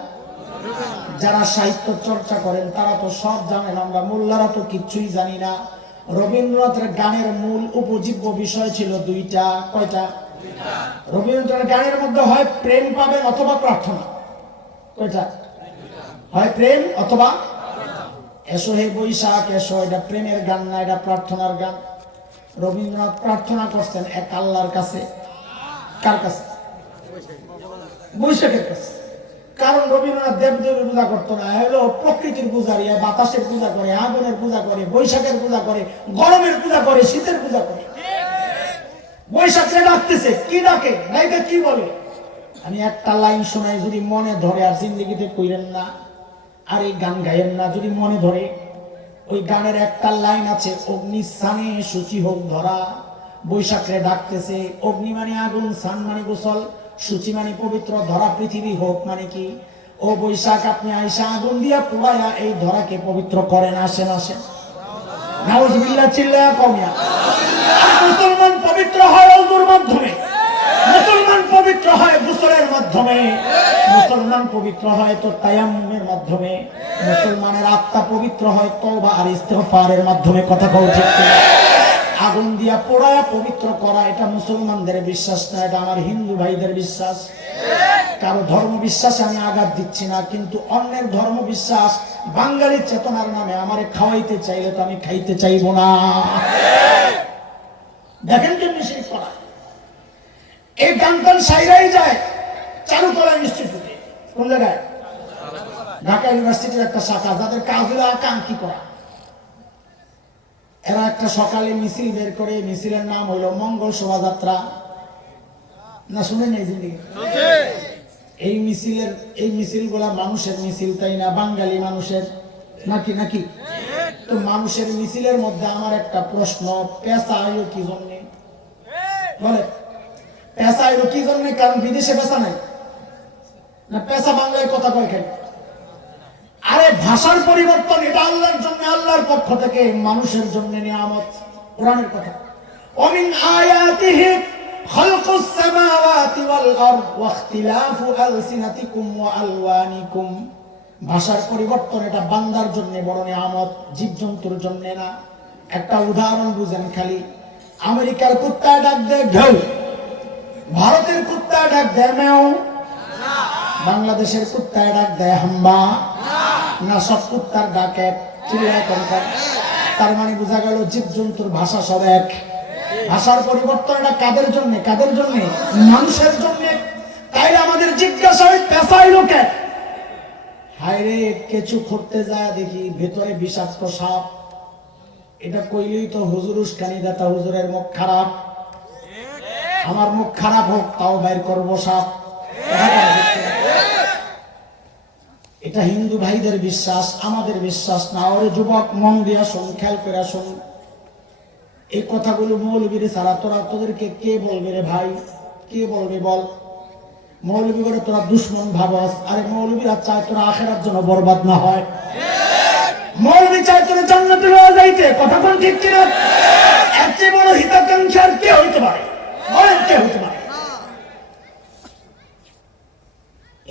যারা সাহিত্য চর্চা করেন তারা তো সব জানেন, আমরা মোল্লারা তো কিচ্ছুই জানি না। রবীন্দ্রনাথের গানের মূল উপজীব্য বিষয় ছিল দুইটা। কয়টা? রবীন্দ্রনাথের গানের মধ্যে হয় প্রেম পাবেন অথবা প্রার্থনা। কয়টা? হয় প্রেম অথবা এসো হে বৈশাখ এসো, এটা প্রেমের গান না, এটা প্রার্থনার গান। রবীন্দ্রনাথ প্রার্থনা করছেন এক আল্লাহর কাছে। কার কাছে? বৈশাখের কাছে। কারণ রবীন্দ্রনাথ দেবদেবীর পূজা করতো না, হলো প্রকৃতির পূজারি। বাতাসের পূজা করে, আগুনের পূজা করে, বৈশাখের পূজা করে, গরমের পূজা করে, শীতের পূজা করে। বৈশাখে ডাকতেছে, কি ডাকে? ডাইকে কি বলে? আমি একটা লাইন শোনাই, যদি মনে ধরে, আর জিন্দগিতে কইরেন না, আর এই গান গাইেন না, যদি মনে ধরে। ওই গানের একটা লাইন আছে, অগ্নি স্নানে শুচি হোক ধরা। বৈশাখে ডাকতেছে, অগ্নি মানে আগুন, স্নান মানে গোসল, শুচি মানে পবিত্র, ধরা পৃথিবী হোক মানে কি? ও বৈশাখ, আপনি আইসা আগুন দিয়া পোড়ায়া এই ধরাকে পবিত্র করেন। আসেন আসেন, নাউজুবিল্লাহ, চিল্লায়া কমিয়া। মুসলমান পবিত্র হয় ওযুর মাধ্যমে, মুসলমান পবিত্র হয় গোসলের মাধ্যমে, মুসলমান পবিত্র হয় তো তায়াম্মুমের মাধ্যমে, মুসলমানের আত্মা পবিত্র হয় তওবা আর ইস্তিগফারের মাধ্যমে। কথা বলছি, আগুন দিয়া পোড়ায়া পবিত্র করা এটা মুসলমানদের বিশ্বাস না, এটা আমার হিন্দু ভাইদের বিশ্বাস। কারো ধর্ম বিশ্বাসে আমি আঘাত দিচ্ছি না, কিন্তু অন্যের ধর্ম বিশ্বাস বাঙালির চেতনার নামে আমারে খাওয়াইতে চাইলে তো আমি খাইতে চাইবো না। দেখেন কেমনি সেই করা। এই গান সাইরাই যায় চারুকলা ইনস্টিটিউটে। কোন জায়গায়? ঢাকা ইউনিভার্সিটির একটা শাখা, যাদের কাজ হলো আকাঙ্ক্ষী করা। এরা একটা সকালে মিছিল বের করে, মিছিলের নাম হইল মঙ্গল শোভাযাত্রা। না শুনেন এই জিনিস? এই মিছিলগুলা মানুষের মিছিল, তাই না? বাঙালি মানুষের নাকি? নাকি তো মানুষের মিছিলের মধ্যে আমার একটা প্রশ্ন, পেশা হইল কি জন্য? বলে পেশা এলো কি জন্য? কারণ বিদেশে পেশা নাই না, পেশা বাংলায় কথা কয় কেন? আরে ভাষার পরিবর্তন, এটা আল্লাহর জন্য, আল্লাহর পক্ষ থেকে মানুষের জন্য নিয়ামত। কোরআনের কথা, ওমিন আয়াতিহি খালকুস সামাওয়াতি ওয়াল আরদ ওয়া ইখতিলাফু আলসিনাতিকুম ওয়া আলওয়ানিকুম। ভাষার পরিবর্তন এটা বান্দার জন্য বড় নিয়ামত, জীবজন্তুর জন্য না। একটা উদাহরণ বুঝেন খালি, আমেরিকার কুত্তা ডাক দেয় ঘেউ, ভারতের কুত্তা ডাক দেয় মেও, বাংলাদেশের কুত্তা ডাক দেয় হাম্বা না, সব কুত্তার ডাক এক, চিল্লায় করে। তার মানে বোঝা গেল জীবজন্তুর ভাষা সব এক। ভাষার পরিবর্তন এটা কাদের জন্য? কাদের জন্য? মানুষের জন্য। তাই আমাদের জিজ্ঞাসা হয় পেশাই লোকে হায়রে কিছু করতে যায় দেখি ভেতরে বিষাক্ত সাপ, এটা কইলেই তো হুজুর উস্কানি দাতা, হুজুরের মুখ খারাপ, আমার মুখ খারাপ হোক তাও বাইর করবো সাপ। এটা হিন্দু ভাইদের বিশ্বাস, আমাদের বিশ্বাস না। ওরে যুবক মন দিয়া শোন, খেয়াল করে শোন, এই কথাগুলো মৌলবীর ছাড়া তোদেরকে কে বলবে রে ভাই? কে বলবে বল? মৌলবী করে তোরা দুশ্মন ভাবস। আরে মৌলবীরা চায় তোরা আখেরার জন্য বরবাদ না হয়। মৌলবী চায় তোরা জান্নাতে লয়ে যাইতে। কথা কোন ঠিক কিনা? এর চেয়ে বড় হিতাকাঙ্ক্ষী আর কে হইতে পারে? বলেন কে হইতে পারে?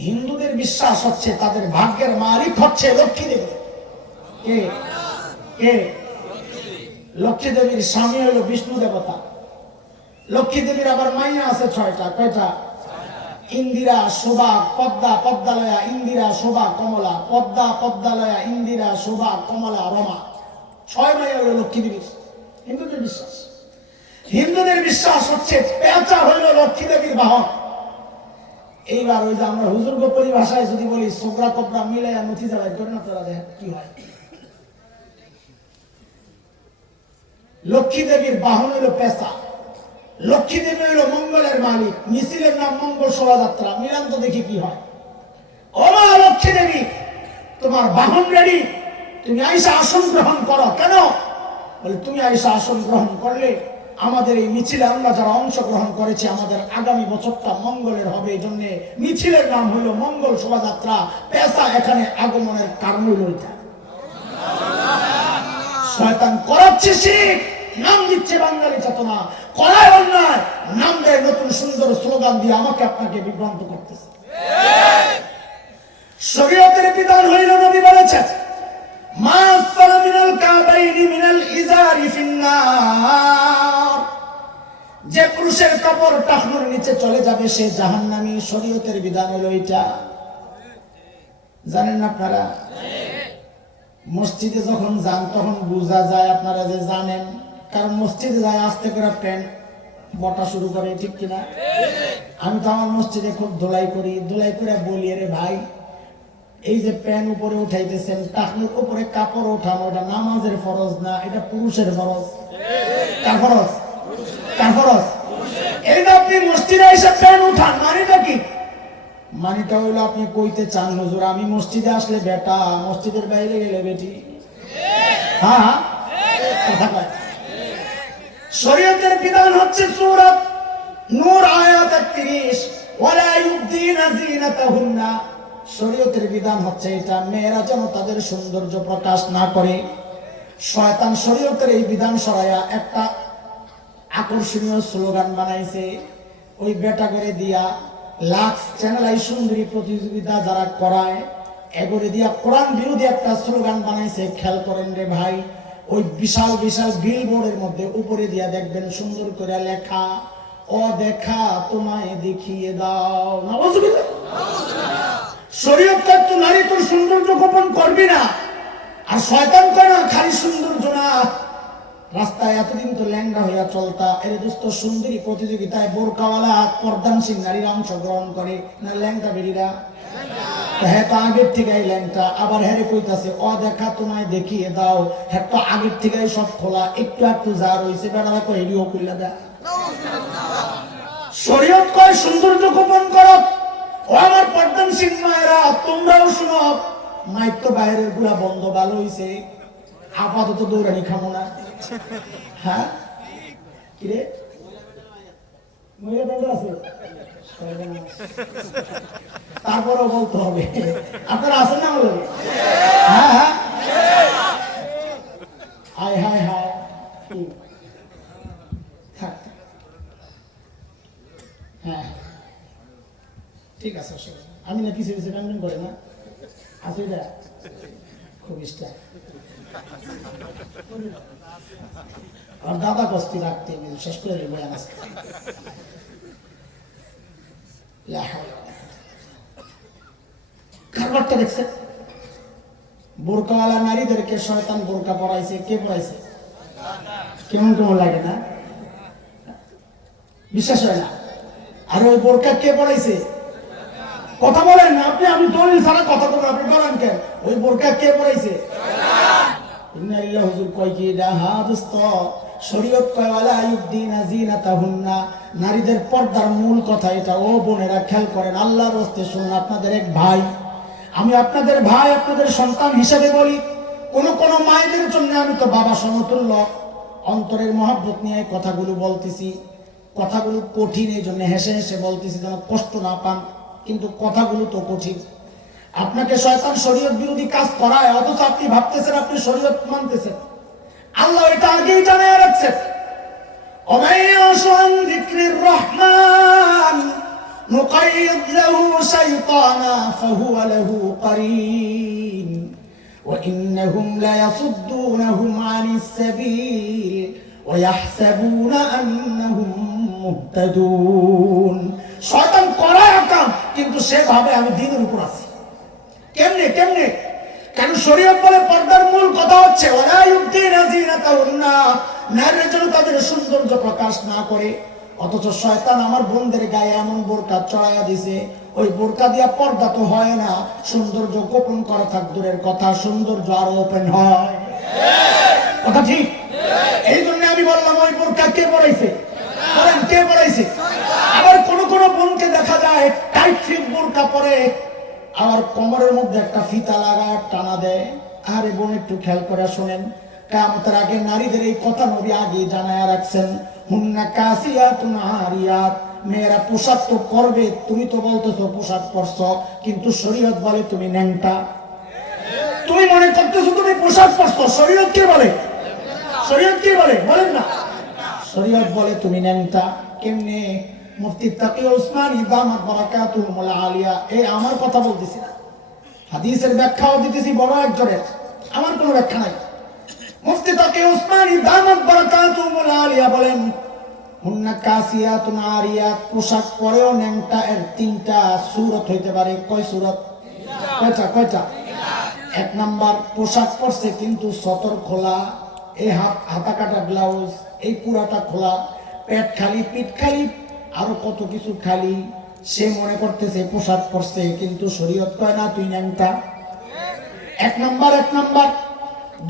হিন্দুদের বিশ্বাস হচ্ছে তাদের ভাগ্যের মালিক হচ্ছে লক্ষ্মী দেবী। কে? কে? লক্ষ্মী দেবীর স্বামী হলো বিষ্ণু দেবতা। লক্ষ্মী দেবীর আবার মাইয়া আছে 6টা। কয়টা? ইন্দিরা, শোভা, পদ্মা, পদ্মালয়া, ইন্দিরা, শোভা, কমলা, পদ্মা, পদ্মালয়া, ইন্দিরা, শোভা, কমলা, রমা। 6 মাইয়া হলো লক্ষ্মী দেবীর। হিন্দুদের বিশ্বাস। হিন্দুদের বিশ্বাস হচ্ছে পেঁচা হইল লক্ষ্মী দেবীর বাহন। এইবার ওই যে আমরা হুজুর গোপরি ভাষায় যদি বলি সোগরা কোপরা মিলাইয়া নথি জ্বালাই করে না, তোরা দেখ কি হয়। লক্ষ্মী দেবীর বাহন হইল পেঁচা। লক্ষ্মী দেবী হইল মঙ্গলের মালিক। মিছিলের নাম মঙ্গল শোভাযাত্রা। মিলান তো দেখি কি হয়। ও মা লক্ষ্মী দেবী, তোমার বাহন রেডি, তুমি আইসা আসন গ্রহণ করো। কেন? বলে তুমি আইসা আসন গ্রহণ করলে আমাদের এই মিছিলে আমরা যারা অংশগ্রহণ করেছি আমাদের আগামী বছরটা মঙ্গলের হবে। এই জন্য মিছিলের নাম হলো মঙ্গল শোভাযাত্রা। পেশা এখানে আগমনের কারণ হইল এটা। শয়তান করাচ্ছে শিখ, নাম দিচ্ছে বাঙালি চেতনা, করায় অন্যায়, নাম দেয় নতুন সুন্দর স্লোগান দিয়ে আমাকে আপনাকে বিভ্রান্ত করতেছে। শরীয়তের বিধান হইল, নবী বলেছেন মা আসফালা মিনাল কাবাইনি মিনাল ইজারি ফিন্নার। যে পুরুষের কাপড় টাকনুর নিচে চলে যাবে সে জাহান্নামী। শরীয়তের বিধান হলো এটা। জানেন আপনারা? মসজিদে যখন যান তখন বোঝা যায় আপনারা যে জানেন, কারণ মসজিদে যায় আস্তে করে প্যান্ট বটা শুরু করে, ঠিক কিনা? আমি তো আমার মসজিদে খুব ধোলাই করি, ধোলাই করে বলি রে ভাই এই যে প্যান্ট উপরে উঠাইতেছেন, টাকনুর উপরে কাপড় ওঠানো এটা নামাজের ফরজ না, এটা পুরুষের ফরজ। কার ফরজ? কার ফরজ? এই যে আপনি মসজিদে এসে প্যান্ট উঠান, মানেটা কি? মানেটা হইলো আপনি কইতে চান হুজুর আমি মসজিদে আসলে বেটা, মসজিদের বাইরে গেলে বেটি। হ্যাঁ, কথা কয়। শরীয়তের বিধান হচ্ছে সূরা নূর আয়াত 31, ওয়ালা ইউবদিনা যিনাতাহুন্না। শরীয়তের বিধান হচ্ছে এটা, মেয়েরা যেন তাদের সৌন্দর্য প্রকাশ না করে। শয়তান শরীয়তের এই বিধান সরাইয়া একটা আকর্ষণীয় স্লোগান বানাইছে। ওই বেটা করে দিয়া লাক্স চ্যানেলাই সুন্দরী প্রতিযোগিতা যারা করায় এগরে দিয়া কোরআন বিরোধী একটা স্লোগান বানাইছে। খেয়াল করেন রে ভাই, ওই বিশাল বিশাল বিলবোর্ডের মধ্যে উপরে দিয়া দেখবেন সুন্দর করে লেখা ও দেখা তোমায় দেখিয়ে দাও। নাউজুবিল্লাহ। শরীয়ত তো নারী তোর সৌন্দর্য গোপন করবি না, আর শয়তান করে না খালি সৌন্দর্য না। রাস্তায় এতদিন তো ল্যাংড়া হইয়া চলতা, এর দোস্ত সুন্দরী প্রতিযোগিতায় বোরকাওয়ালা পর্দানশীল নারীরা অংশগ্রহণ করে না, ল্যাংটা বেরিরা। হ্যাঁ তো আগের থেকেই ল্যাংটা, আবার হ্যারে কইতাছে ও দেখা তোমায় দেখিয়ে দাও। হ্যাঁ তো আগের থেকেই সব খোলা, একটু একটু যা রয়েছে বেড়ারা কো হেরিও কইলা দা। শরীয়ত কয় সৌন্দর্য গোপন করো। ও আমার পর্দানশীল মায়েরা তোমরাও শুনো, মাইক তো বাইরের গুলা বন্ধ, ভালো হইছে। আপাতত দৌড়ানি খামো না। হ্যাঁ কিরে মহিলা ব্যান্ড আছে, তারপরেও বলতে হবে। আপনারা আছেন না বলে? হ্যাঁ হ্যাঁ, হাই হাই হাই, থাক, হ্যাঁ ঠিক আছে। আমি না পিছিয়ে পিছিয়ে কান্ডন করে না আছে, এটা খুব ইষ্ট। আর দাদা কস্তি রাখতে শেষ করে বয়ান আছে। খাবারটা দেখছে, বোরকাওয়ালা নারীদেরকে শয়তান বোরকা পরাইছে। কে পরাইছে? কেমন কেমন লাগে না? বিশ্বাস হয় না? আর ওই বোরকা কে পরাইছে? কথা বলেন না আপনি, আমি দলিল ছাড়া কথা বলেন, আপনি ডরান কেন? ওই বোরকা কে পরাইছে? হুজুর কয় কি শরীয়ত কয় ওয়ালা ইউদ্দিনা যিনাতাহুন্না, নারীদের পর্দার মূল কথা এটা। ও বোনেরা খেয়াল করেন, আল্লাহর রাস্তে শুনুন, আপনাদের এক ভাই, আমি আপনাদের ভাই, আপনাদের সন্তান হিসেবে বলি, কোন কোন মায়েদের জন্য আমি তো বাবা সমতুল্য, অন্তরের মহব্বত নিয়ে কথাগুলো বলতেছি। কথাগুলো কঠিন, এই জন্য হেসে হেসে বলতেছি যেন কষ্ট না পান, কিন্তু কথাগুলো তো কঠিন। আপনাকে শয়তান শরীয়ত বিরোধী কাজ করায়, অথচ আপনি ভাবতেছেন আপনি শরীয়ত মানতেছেন। আল্লাহ এটা আগেই জানিয়ে রাখছেন, ওমাইয়াশান যিকরির রহমান নুকাইয়িদ লাহু শাইতানা ফাহুয়া লাহু কারীন ওয়া ইন্নাহুম লায়াসুদ্দুনাহুম আনিস সাবিল ওয়া ইয়াহসাবুনা আন্নাহুম মুহতাদুন। শয়তান করায় কাম, কিন্তু সে ভাবে আমি দ্বীনের উপর আছি। কেমনে কেমনে? কারণ শরীয়ত বলে পর্দার মূল কথা হচ্ছে ওয়ালা ইউদ্দিনা যিনাতাহুন্না, নারীরা যেন তাদের সৌন্দর্য প্রকাশ না করে। অথচ শয়তান আমার বোনদের গায়ে এমন বোরকা চড়াইয়া দিছে, ওই বোরকা দিয়া পর্দা তো হয় না, সৌন্দর্য গোপন করা থাক দূরের কথা, সৌন্দর্য আরো ওপেন হয়। কথা ঠিক? এই জন্য আমি বললাম ওই বোরকা কে পরাইছে? বলেন কে পরাইছে? আবার কোন কোন বোনকে দেখা যায় টাইট ফিট বোরকা পরে, আবার কোমরের মধ্যে একটা ফিতা লাগায় টানা দেয়। আরে বোন একটু খেয়াল করে শোনেন, কিয়ামতের আগে নারীদের এই কথা নবী আগে জানায়া রাখছেন, হুন্না কাসিয়াতুন আরিয়াত, মেয়েরা পোশাক তো পরবে, তুমি তো বলতেছো পোশাক পরছো, কিন্তু শরীয়ত বলে তুমি ন্যাংটা। তুমি মনে করতেছো তুমি পোশাক পরছো, শরীয়ত কি বলে? শরীয়ত কি বলে বলেন না? শরীয়ত বলে তুমি ন্যাংটা। কেমনে? মুফতি তাকি উসমানী দামাত বারাকাতুহুল আলিয়া, এই আমার কথা বলতেছি না, হাদিসের ব্যাখ্যাও দিতেছি বড় একজনের, আমার কোনো ব্যাখ্যা নাই। মুফতি তাকি উসমানী দামাত বারাকাতুহুল আলিয়া বলেন, হুন্না কাসিয়াতুন আরিয়াত, পোশাক পরেও ন্যাংটা। এর তিনটা সূরত হইতে পারে। কয় সূরত? কয়টা কয়টা? এক নাম্বার, পোশাক পরছে কিন্তু সতর খোলা, এই হাতা কাটা ব্লাউজ, এই পুরাটা খোলা, পেট খালি, পিঠ খালি, আরো কত কিছু খালি, সে মনে করতেছে পোশাক পরছে, কিন্তু শরীয়ত কয় না তুই ন্যাংটা। এক নাম্বার, এক নাম্বার।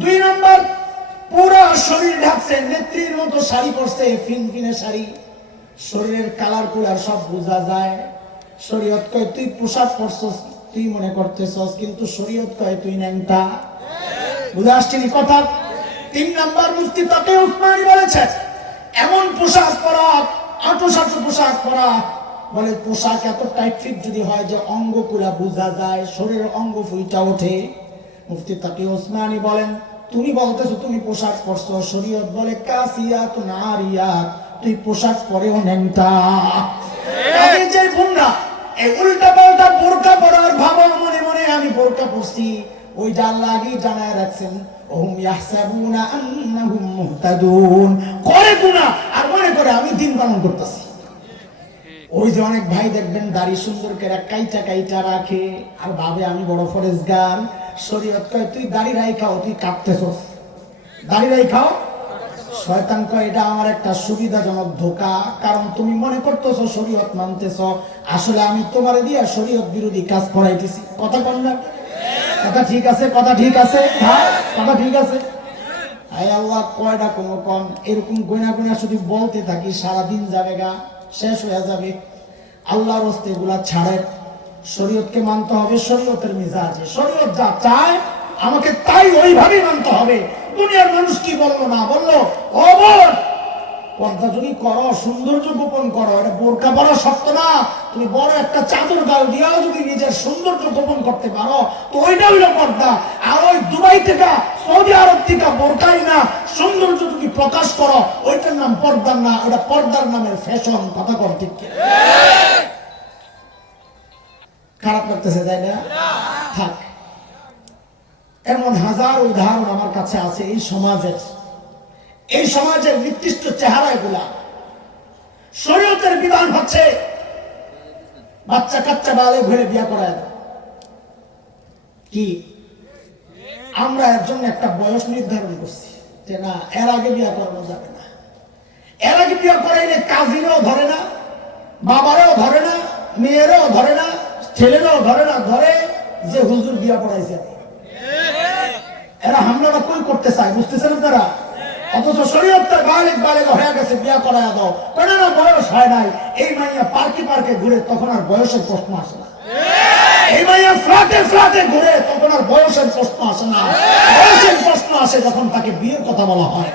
দুই নাম্বার, পুরা শরীর ঢাকছে, নেত্রীর মতো শাড়ি পরছে, ফিনফিনে শাড়ি, শরীরের কালার কুলার সব বোঝা যায়। শরীয়ত কয় তুই পোশাক পরছস, তুই মনে করতেছস, কিন্তু শরীয়ত কয় তুই ন্যাংটা। বুঝে আসছিনি কথা? তিন নাম্বার, মুফতি তাকি উসমানী বলেছে, এমন পোশাক পরা, আঁটো-সাঁটো পোশাক পরা, বলে পোশাক এত টাইট ফিট যদি হয় যে অঙ্গগুলা বোঝা যায়, শরীরের অঙ্গ ফুইটা ওঠে। মুফতি তাকি উসমানী বলেন, তুমি বলতেছো তুমি পোশাক পরছো, শরীয়ত বলে কাসিয়াতুন আরিয়াত, তুই পোশাক পরেও ন্যাংটা। এই যে বোনরা এই উল্টা পাল্টা বোরকা পরার ভাবো মনে মনে আমি বোরকা পরছি, ওই যে আল্লাহ আগেই জানায় রাখছেন, ওহুম ইয়াহসাবুনা আন্নাহুম মুহতাদুন, করে গুনাহ আর মনে করে আমি দিন পালন করতেছি। ওই যে অনেক ভাই দেখবেন দাড়ি সুন্দর করে কাইটা কাইটা রাখে আর ভাবে আমি বড় ফরেজগার। শরীয়ত কয় তুই দাড়ি রাখাও, তুই কাটতেছস, দাড়ি রাখাও। শয়তান কয় এটা আমার একটা সুবিধাজনক ধোঁকা, কারণ তুমি মনে করতেছো শরীয়ত মানতেছ, আসলে আমি তোমারে দিয়া শরীয়ত বিরোধী কাজ করাইতেছি। কথা কন না? কথা ঠিক আছে? কথা ঠিক আছে? হ্যাঁ কথা ঠিক আছে। আয় আল্লাহ কয়টা কোনো কম, এরকম গোনা গোনা শুধু বলতে থাকি, সারাদিন যাবে গা, শেষ হয়ে যাবে। আল্লাহর রাস্তে এগুলা ছাড়ে, শরীয়তকে মানতে হবে শরীয়তের মিজাজে। শরীয়ত যা চায় আমাকে তাই ওইভাবেই মানতে হবে। দুনিয়ার মানুষ কি বললো না বললো, ও বোন পর্দা যদি করো, সৌন্দর্য গোপন করো, এটা বোরকা পরা শক্ত না। তুমি বড় একটা চাদর গায়ে দিয়াও যদি নিজের সৌন্দর্য গোপন করতে পারো তো ওইটা হইলো পর্দা। আর ওই দুবাই থেকে, সৌদি আরব থেকে বোরকাই না সৌন্দর্য যদি প্রকাশ করো, ওইটার নাম পর্দার না, ওটা পর্দার নামের ফ্যাশন। কথা কর ঠিক কি? খারাপ লাগতেছে তাই না? থাক। এমন হাজার উদাহরণ আমার কাছে আছে এই সমাজের নির্দিষ্ট চেহারা এগুলা। শরীয়তের বিধান হচ্ছে বাচ্চা কাচ্চা বালে ঘুরে বিয়া করায় দাও। কি আমরা এর জন্য একটা বয়স নির্ধারণ করছি যে না, এর আগে বিয়া করানো যাবে না। এর আগে বিয়া করাইলে কাজিরেও ধরে না, বাবারেও ধরে না, মেয়েরও ধরে না, ছেলেরাও ধরে না, ধরে যে হুজুর বিয়া পড়াইছে। এরা হামলাটা কই করতে চায়, বুঝতেছেন আপনারা? অথচ শরীয়তের বালেগ হয়ে গেছে, বিয়া করায় দাও। কেন না, বয়স হয় নাই। এই মাইয়া পার্কে ঘুরে, তখন আর বয়সের প্রশ্ন আসে না। এই মাইয়া ফ্ল্যাটে ঘুরে, তখন আর বয়সের প্রশ্ন আসে না। বয়সের প্রশ্ন আসে যখন তাকে বিয়ের কথা বলা হয়।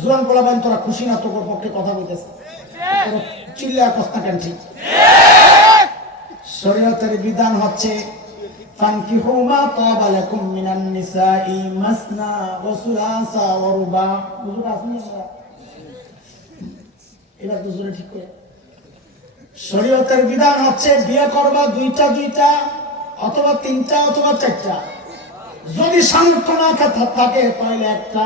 জুয়ান পোলাবেন, তোরা খুশি না? তোর পক্ষে কথা বলতেছে, চিল্লা কথা কেন? ঠিক। শরীয়তের বিধান হচ্ছে ফানকিহু মা তাবা লাকুম মিনান নিসাই মাসনা ওয়া সুলাসা ওয়া রুবা। বুঝুন আসেনি আমরা? এবার দুজনে ঠিক করে। শরীয়তের বিধান হচ্ছে বিয়ে করবা দুইটা অথবা তিনটা অথবা চারটা। যদি সামর্থ্য না থাকে তাহলে একটা।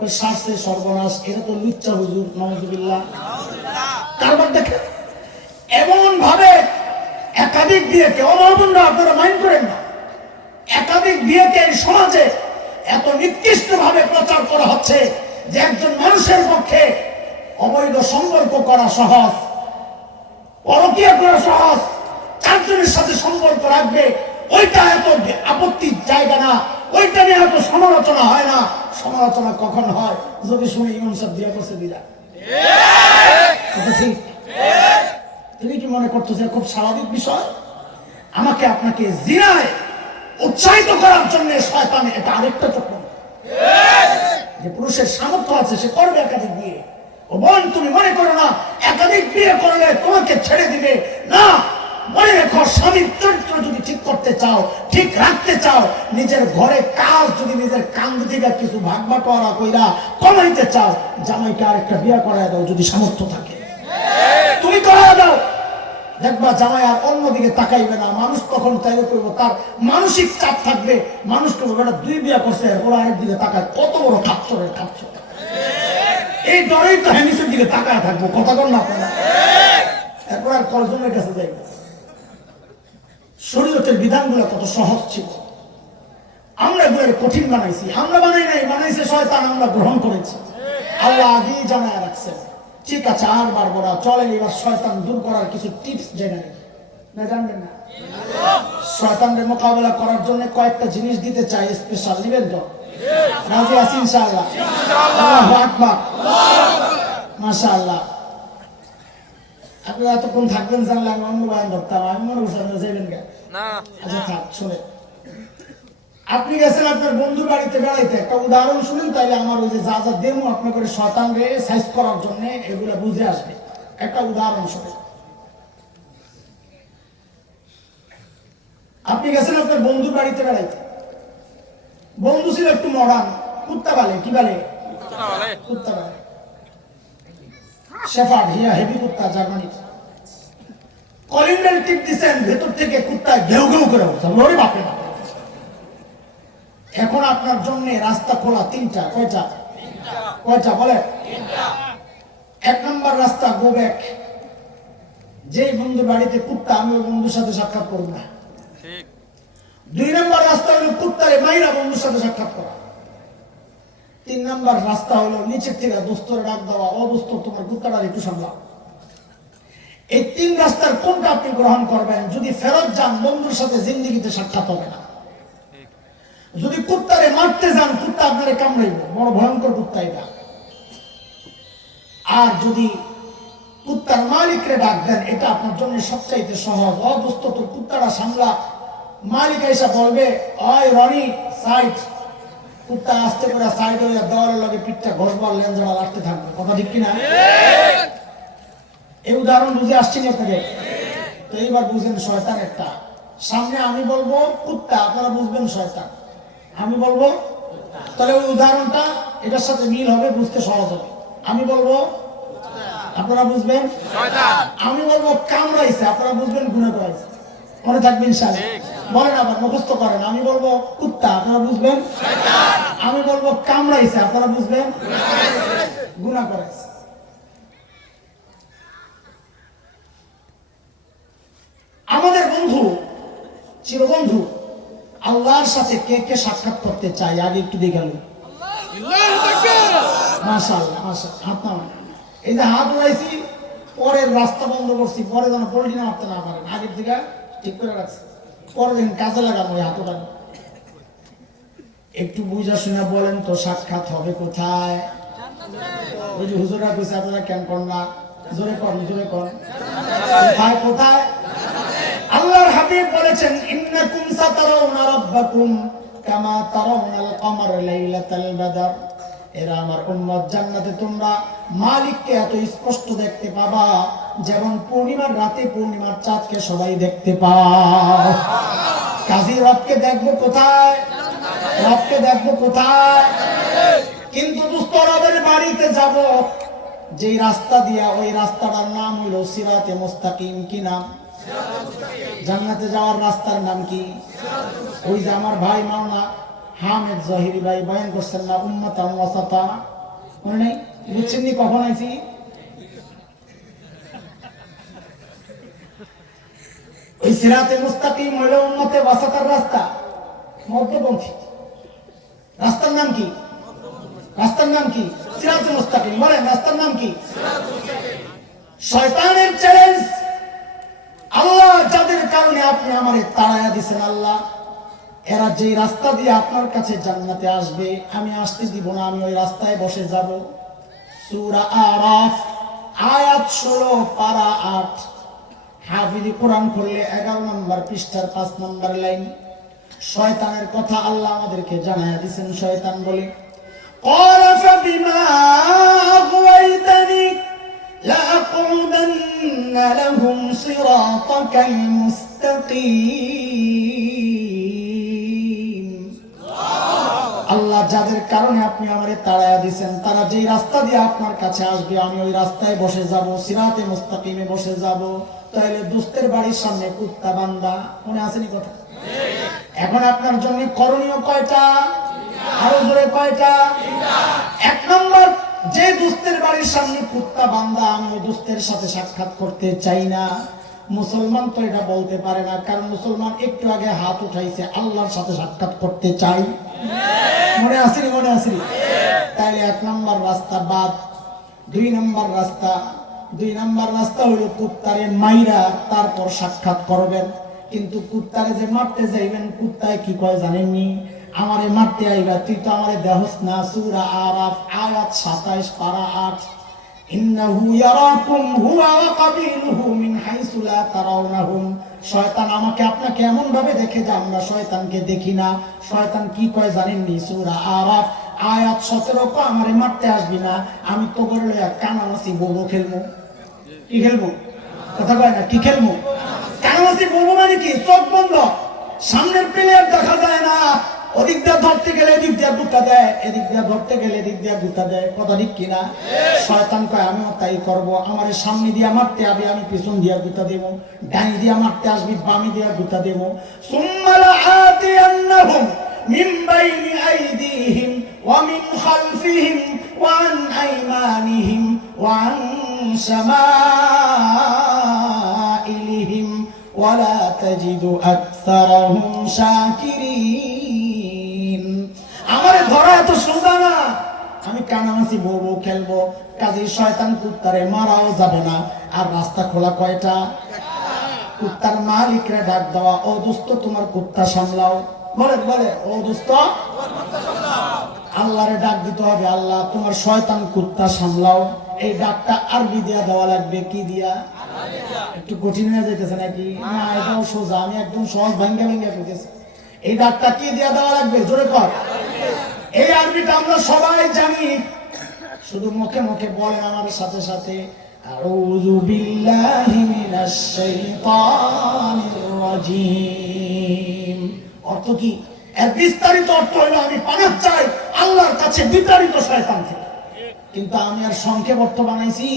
ওই শাস্ত্রে সর্বনাশ। এটা তো লুচ্চা হুজুর, নাউজুবিল্লাহ। কারবার দেখে এমন ভাবে একাধিক বিয়েকে, অমরবন্ধা আপনারা মাইন্ড করেন না, একাধিক বিয়েকে এই সমাজে এত নিকৃষ্ট ভাবে প্রচার করা হচ্ছে যে একজন মানুষের পক্ষে অবৈধ সম্পর্ক করা সহজ, পরকীয়া করা সহজ, চারজনের সাথে সম্পর্ক রাখবে ওইটা এত আপত্তির জায়গা না, ওইটা নিয়ে এত সমালোচনা হয় না। সমালোচনা কখন হয়? যদি শুনে ইমাম সাহেব বিয়ে করছে দিলা। তুমি কি মনে করছো যে খুব স্বাভাবিক বিষয়? আমাকে আপনাকে জিনায় উৎসাহিত করার জন্য শয়তান এটা আরেকটা চক্র। যে পুরুষের সামর্থ্য আছে সে করবে একাধিক বিয়ে। ও বোন, তুমি মনে করো না একাধিক বিয়ে করলে তোমাকে ছেড়ে দিবে না। মনে রেখো, স্বামীর চরিত্র যদি ঠিক করতে চাও, ঠিক রাখতে চাও, নিজের ঘরে কাজ যদি নিজের কান্দ থেকে কিছু ভাগ বাটোয়ারা কইরা কমাইতে চাও, জামাইকে আরেকটা বিয়ে করায় দাও যদি সামর্থ্য থাকে। তুমি করায় দাও, দেখবা জামাই আর অন্যদিকে তাকাইবে না। মানুষ তখন তাইলে করবো, তার মানসিক চাপ থাকবে। মানুষ করবো বেটা দুই বিয়ে করছে, ওরা আরেক দিকে তাকায়, কত বড় খাচ্ছরে খাচ্ছ। এই ডরেই তো হেমিসের দিকে তাকায় থাকবো। কথা কর না আপনারা? এরপর আর কয়জনের কাছে যাইবে? শরীয়তের বিধানগুলো কত সহজ ছিল, আমরা এগুলো কঠিন বানাইছি। আমরা বানাই নাই, বানাইছে শয়তান, আমরা গ্রহণ করেছি। আল্লাহ আগেই জানায় রাখছেন। ঠিক আছে, আর বারবো না, চলেন এবার শয়তান দূর করার কিছু টিপস জেনে না, জানবেন না? শয়তানের মোকাবেলা করার জন্য কয়েকটা জিনিস দিতে চাই, স্পেশাল। নিবেন তো? রাজি আছি ইনশাআল্লাহ? আল্লাহু আকবার, মাশাআল্লাহ। আপনারা এতক্ষণ থাকবেন জানলে আমি অন্য বয়ান ধরতাম। আমি মনে করছি আপনারা যাবেন কেন? আচ্ছা থাক, শুনে। আপনি গেছেন আপনার বন্ধুর বাড়িতে বেড়াইতে, একটা উদাহরণ শুনেন, তাইলে আমার ওই যে যা যা দেবো আপনাকে শয়তান রে সাইজ করার জন্য এগুলো বুঝে আসবে। একটা উদাহরণ শুনে। আপনি গেছেন আপনার বন্ধুর বাড়িতে বেড়াইতে। বন্ধু ছিল একটু মডার্ন, কুত্তা বালে। কি বালে? কুত্তা বালে। শেফার্ড, হিয়া হেভি কুত্তা, জার্মানির। কলিং বেল টিপ দিচ্ছেন, ভেতর থেকে কুত্তা ঘেউ ঘেউ করে উঠছে। ওরে বাপরে বাপ। এখন আপনার জন্য রাস্তা খোলা তিনটা। কয়টা? কয়টা বলে? এক নম্বর রাস্তা গো ব্যাক। যে বন্ধুর বাড়িতে কুত্তা, আমি ওই বন্ধুর সাথে সাক্ষাৎ করব না। দুই নম্বর রাস্তা হলো কুত্তারে মাইরা বন্ধুর সাথে সাক্ষাৎ করা। তিন নম্বর রাস্তা হলো নিচের থেকে দোস্তরে ডাক দেওয়া, ও দোস্ত তোমার কুত্তাটার একটু সামলা। এই তিন রাস্তার কোনটা আপনি গ্রহণ করবেন? যদি ফেরত যান, বন্ধুর সাথে জিন্দিগিতে সাক্ষাৎ হবে না। যদি কুত্তারে মারতে যান, কুত্তা আপনারে কামড়াইবে, বড় ভয়ঙ্কর কুত্তা এটা। আর যদি কুত্তার মালিকরে ডাক দেন, এটা আপনার জন্য সবচাইতে সহজ। অবস্থ তো কুত্তাটা সামলা। মালিক এসে বলবে, ওই রনি সাইড, কুত্তা আস্তে করে সাইড হয়ে দেওয়ালের লগে পিঠটা ঘষবার লেঞ্জা লাগতে থাকবে, কথা ঠিক কিনা? এই উদাহরণ বুঝে আসছি না আপনাদের? তো এইবার বুঝেন শয়তান একটা। সামনে আমি বলবো কুত্তা, আপনারা বুঝবেন শয়তান। আমি বলবো, তাহলে ওই উদাহরণটা এটার সাথে মিল হবে, বুঝতে সহজ হবে। আমি বলবো, আপনারা বুঝবেন শয়তান। আমি বলবো কামড়াইছে, আপনারা বুঝবেন গুনাহ করেছে। মনে থাকবে ইনশাআল্লাহ। বলেন আবার, মুখস্থ করেন। আমি বলবো কুত্তা, আপনারা বুঝবেন শয়তান। আমি বলবো কামড়াইছে, আপনারা বুঝবেন গুনাহ করেছে। আমাদের বন্ধু, চিরবন্ধু আল্লাহর সাথে কে কে সাক্ষাৎ করতে চাই আগে একটু দেখালো। মাশাআল্লাহ, মাশাআল্লাহ। হাত নামান। এই যে হাত উড়াইছি, পরের রাস্তা বন্ধ করছি, পরে যেন পোল্ট্রি না মারতে না পারেন, আগের দিকে ঠিক করে রাখছি, পরে দিন কাজে লাগানো ওই হাত উড়ানো। একটু বুঝা শুনে বলেন তো, সাক্ষাৎ হবে কোথায়? ওই যে হুজুরা কইছে আপনারা কেন করেন না? জোরে করেন, জোরে করেন। কোথায় কোথায়? আল্লাহর হাবিব বলেছেন, ইন্নাকুম সাতারাউনা রাব্বাকুম কামা তারাউনাল কমার লাইলাতাল বাদর। এরা আমার উম্মত, জান্নাতে তোমরা মালিককে এত স্পষ্ট দেখতে পাবা যেমন পূর্ণিমার রাতে পূর্ণিমার চাঁদকে সবাই দেখতে পায়। কাজী রবকে দেখবো কোথায়? রবকে দেখবো কোথায়? কিন্তু দোস্ত, রবের বাড়িতে যাব যেই রাস্তা দিয়া, ওই রাস্তাটার নাম হইল সিরাতে মুস্তাকিম। কি নাম? জান্নাতে যাওয়ার রাস্তার নাম কি? ওই যে আমার ভাই মাওলানা হামিদ জহিরি ভাই বয়ান করছেন না, উম্মাতান ওয়াসাতা, মনে নাই? বুঝছেন নি কখন আইছি? ওই সিরাতে মুস্তাকিম হইল উম্মতে ওয়াসাতার রাস্তা, মধ্যপন্থী। রাস্তার নাম কি? রাস্তার নাম কি? সিরাতে মুস্তাকিম। বলেন, রাস্তার নাম কি? শয়তানের চ্যালেঞ্জ, আল্লাহ যাদের কারণে আপনি আমারে তাড়ায়া দিছেন, আল্লাহ এরা যেই রাস্তা দিয়ে আপনার কাছে জান্নাতে আসবে, আমি আসতে দিব না, আমি ওই রাস্তায় বসে যাব। সূরা আরাফ আয়াত 16 পারা 8। হাফিজি কোরআন খুললে 11 নম্বর পৃষ্ঠার 5 নম্বর লাইন। শয়তানের কথা আল্লাহ আমাদেরকে জানায়া দিয়েছেন। শয়তান বলে, قال فبما أغويتني لأقعدن لهم صراطك المستقيم। আল্লাহ যাদের কারণে আপনি আমারে তাড়ায়া দিয়েছেন, তারা যেই রাস্তা দিয়ে আপনার কাছে আসবে, আমি ওই রাস্তায় বসে যাব, সিরাতে মুস্তাকিমে বসে যাব। তাহলে দুস্তের বাড়ির সামনে কুত্তা বান্দা, মনে আসেনি কথা? এখন আপনার জন্য করণীয় কয়টা? আরো জোরে কয়টা? এক নম্বর, যে দুস্তের বাড়ির সামনে কুত্তা বান্দা, আমি ওই দুস্তের সাথে সাক্ষাৎ করতে চাই না। মুসলমান তো এটা বলতে পারে না, কারণ মুসলমান একটু আগে হাত উঠাইছে, আল্লাহর সাথে সাক্ষাৎ করতে চাই। মনে আসেনি? মনে আসেনি? তাইলে 1 নম্বর রাস্তা বাদ। 2 নম্বর রাস্তা, 2 নম্বর রাস্তা হলো কুত্তারে মাইরা তারপর সাক্ষাৎ করবেন। কিন্তু কুত্তারে যে মারতে যাইবেন, কুত্তায় কি কয় জানেননি? আমারে মারতে আইবা, তুই তো আমারে দেহস না। সূরা আরাফ আয়াত 27 পারা 8। ইন্নাহু ইয়ারাকুম হুয়া ওয়া কাবিলুহু মিন হাইসু লা তারাউনাহুম। শয়তান আমাকে আপনাকে এমন ভাবে দেখে যে আমরা শয়তানকে দেখি না। শয়তান কি কয় জানেননি? সূরা আরাফ আয়াত 17 কো, আমারে মারতে আসবি না, আমি তো বললে কানামাসি বলবো, খেলবো। কি খেলবো? কথা কয় না, কি খেলবো? কানামাসি বলবো মানে কি? চোখ বন্ধ, সামনের প্লেয়ার দেখা যায় না, ওদিক দিয়ে ধরতে গেলে এদিক দিয়ে গুতা দেয়, এদিক দিয়ে ধরতে গেলে এদিক দিয়ে গুতা দেয়। কথা ঠিক কিনা? শয়তান কয় আমিও তাই করবো, আমার সামনে দিয়ে মারতে হবে, আমি পিছন দিয়ে গুতা দেব। ডাইনি দিয়ে মারতে আসবি, বামি দিয়ে গুতা দেব। সুম্মা লাআতিয়ান্নাহুম মিন বাইনি আইদিহিম ওয়া মিন খালফিহিম ওয়া আন আইমানিহিম ওয়া আন শামাইলিহিম ওয়া লা তাজিদু আকসারাহুম শাকিরিন। আমারে ধরা এত সোজা না, আমি কানামাছি বউ খেলবো। কাজে শয়তান কুত্তারে মারাও যাবে না। আর রাস্তা খোলা কয়টা? কুত্তার মালিকরে ডাক দেওয়া, ও দোস্ত তোমার কুত্তা সামলাও। বলে বলে, ও দোস্ত আল্লাহরে ডাক দিতে হবে, আল্লাহ তোমার শয়তান কুত্তা সামলাও। এই ডাকটা আরবি দিয়া দেওয়া লাগবে। কি দিয়া? একটু কঠিন হয়ে যাইতেছে নাকি? না, এটাও সোজা, আমি একদম সহজ ভাঙ্গা ভাঙ্গা করতেছি। এই ডাকটা কি দিয়া দেওয়া লাগবে? জোরে কর। এই আরবিটা আমরা সবাই জানি, শুধু মুখে মুখে বলেন আমার সাথে সাথে, আউযু বিল্লাহি মিনাশ শাইতানির রাজিম। অর্থ কি? এর বিস্তারিত অর্থ হলো আমি পানাহ চাই আল্লাহর কাছে বিতাড়িত শয়তান থেকে। কিন্তু আমি আর সংক্ষেপ অর্থ বানাইছি,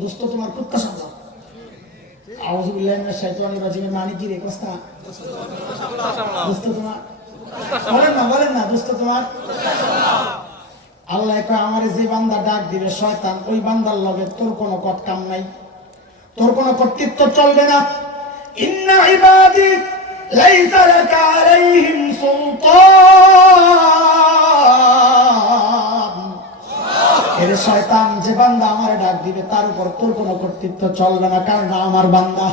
দোস্ত তোমার কুত্তা সামলাও। আউযু বিল্লাহি মিনাশ শাইতানির রাজিমের মানে কি রে কস্তা? দোস্ত তোমার বলেন না দোস্ত তোমার। আল্লাহ কয় আমার যে বান্দা ডাক দিবে শয়তান, ওই বান্দার লগে তোর কোনো কাম নাই, তোর কোনো কর্তৃত্ব চলবে না। ইন্না ইবাদি লাইসা লাকা আলাইহিম সুলতান। এর শয়তান যে বান্দা আমারে ডাক দিবে তার উপর তোর কোনো কর্তৃত্ব চলবে না, কারণ আমার বান্দা।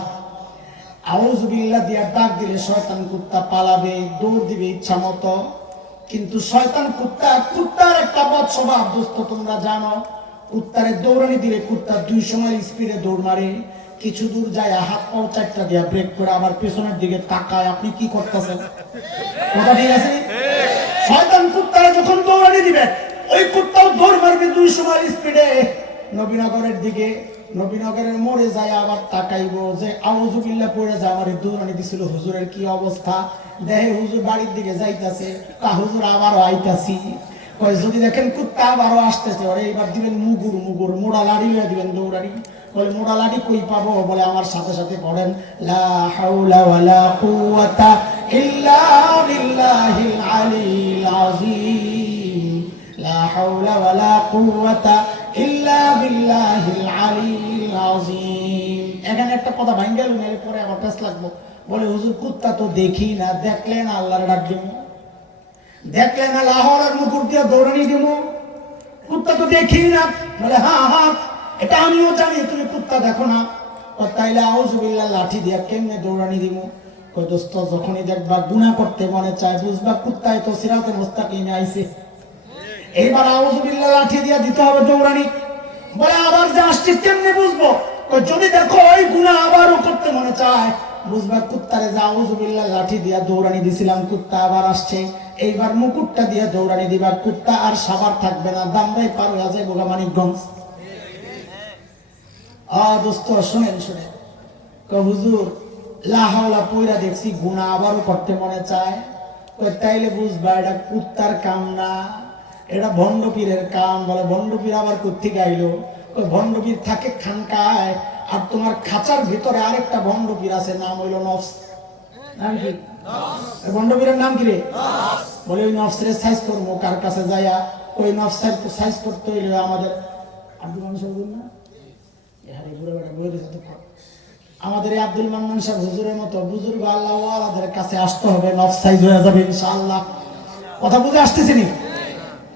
আউযু বিল্লাহ দিয়া ডাক দিলে শয়তান কুত্তা পালাবে, দৌড় দিবে ইচ্ছা মতো। কিন্তু শয়তান কুত্তার একটা বদ স্বভাব দোস্ত, তোমরা জানো। কুত্তারে দৌড়ানি দিলে কুত্তা 2 সময় স্পিডে দৌড় মারে, কিছু দূর যায় হাত পাও চারটা দিয়া ব্রেক করে আবার পেছনের দিকে তাকায়। আপনি কি করতেছেন? কথা ঠিক আছে? শয়তান কুত্তারে যখন দৌড়ানি দিবে, ওই কুত্তাও দৌড় মারবে 2 সময় স্পিডে নবীনগরের দিকে। নবীনগরের মোড়ে যায় আবার তাকাইবো যে আউযু বিল্লাহ পড়ে যায় আমার দৌড়ানি দিছিল, হুজুরের কি অবস্থা। দেখে হুজুর বাড়ির দিকে যাইতাছে, হুজুর আবারও আইতাছি। কয় যদি দেখেন কুত্তা আবারও আসতেছে, ওরে এবার দিবেন মুগুর মোড়া লাড়ি হয়ে দিবেন দৌড়ানি। বলে মোড়া লাড়ি কই পাবো? বলে আমার সাথে সাথে পড়েন লা হাওলা ওয়ালা কুওয়াতা ইল্লা বিল্লাহিল আলিয়্যিল আযীম। লা হাওলা ওয়ালা কুওয়াতা ইল্লা বিল্লাহিল আলিয়্যিল আযীম। এখানে একটা কথা ভাঙ্গা গেল, এর পরে আবার টেস্ট লাগবো। বলে হুজুর কুত্তা তো দেখি না, দেখলেন আল্লাহর ডাক দিব, দেখলেন লাহোরের মুকুট দিয়ে দৌড়ানি দিব, কুত্তা তো দেখি না। বলে হ্যাঁ এটা আমিও জানি, তুমি কুত্তা দেখো না। তাইলে আউযু বিল্লাহ লাঠি দিয়া কেমনে দৌড়ানি দিব? কই দোস্ত যখনই দেখবা গুনাহ করতে মনে চায়, বুঝবা কুত্তায় তো সিরাতে মুস্তাকিমে আইছে, এইবার আউযু বিল্লাহ লাঠি দিয়া দিতে হবে দৌড়ানি। বলে আবার যে আসছে কেমনে বুঝবো? যদি দেখো ওই গুনাহ আবারও করতে মনে চায়, বুঝবা কুত্তারে যে আউযু বিল্লাহ লাঠি দিয়া দৌড়ানি দিছিলাম, কুত্তা আবার আসছে, এইবার মুকুটটা দিয়া দৌড়ানি দিবা, কুত্তা আর সাবার থাকবে না, দামরাই পার হয়ে যায় বোগা মানিকগঞ্জ। দোস্ত শুনেন হুজুর লা হাওলা পয়রা দেখছি, গুনাহ আবারও করতে মনে চায়। তাইলে বুঝবা এটা কুত্তার কাম না, এটা ভণ্ড পীরের কাম। বলে ভণ্ড পীর আবার কোত্থেকে আইলো? ভণ্ড পীর থাকে খানকায়, আর তোমার খাঁচার ভিতরে আরেকটা ভণ্ড পীর আছে, নাম হইলো নফস। নাম কি ভণ্ড পীরের নাম কি রে? বলে ওই নফসের সাইজ করবো কার কাছে যাইয়া, ওই নফস সাইজ করতে হইলে আমাদের আব্দুল মান্নান সাহেব না, আমাদের এই আব্দুল মান্নান সাহেব হুজুরের মতো বুজুর্গ আল্লাহ ওয়ালাদের কাছে আসতে হবে, নফস সাইজ হয়ে যাবে ইনশাআল্লাহ। কথা বুঝে আসতেছিনি?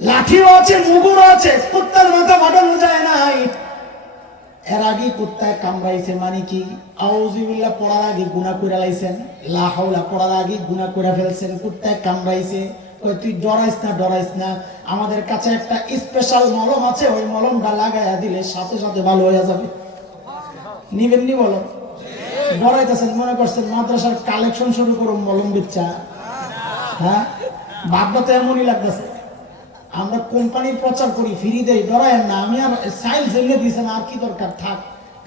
লাঠিও আছে, মুগুরও আছে, কুত্তার মাথা ফাটানো যায় নাই। এর আগে কুত্তায় কামড়াইছে মানে কি? আউযু বিল্লাহ পড়ার আগে গুনাহ করে লাইছেন, লা হাওলা পড়ার আগে গুনাহ করে ফেলছেন, কুত্তায় কামড়াইছে। ওই তুই ডরাইস না, আমাদের কাছে একটা স্পেশাল মলম আছে, ওই মলমটা লাগাইয়া দিলে সাথে সাথে ভালো হয়ে যাবে। নিবেন নি বলো? ডরাইতেছেন মনে করছেন মাদ্রাসার কালেকশন শুরু করুন মলম বিচ্ছা? হ্যাঁ, ভাবটা তো এমনই লাগতেছে। আমরা কোম্পানির প্রচার করি, ফ্রি দেই, ডরায়েন না। আমি আর সাইল জেলে দিয়েছেন, আর কি দরকার, থাক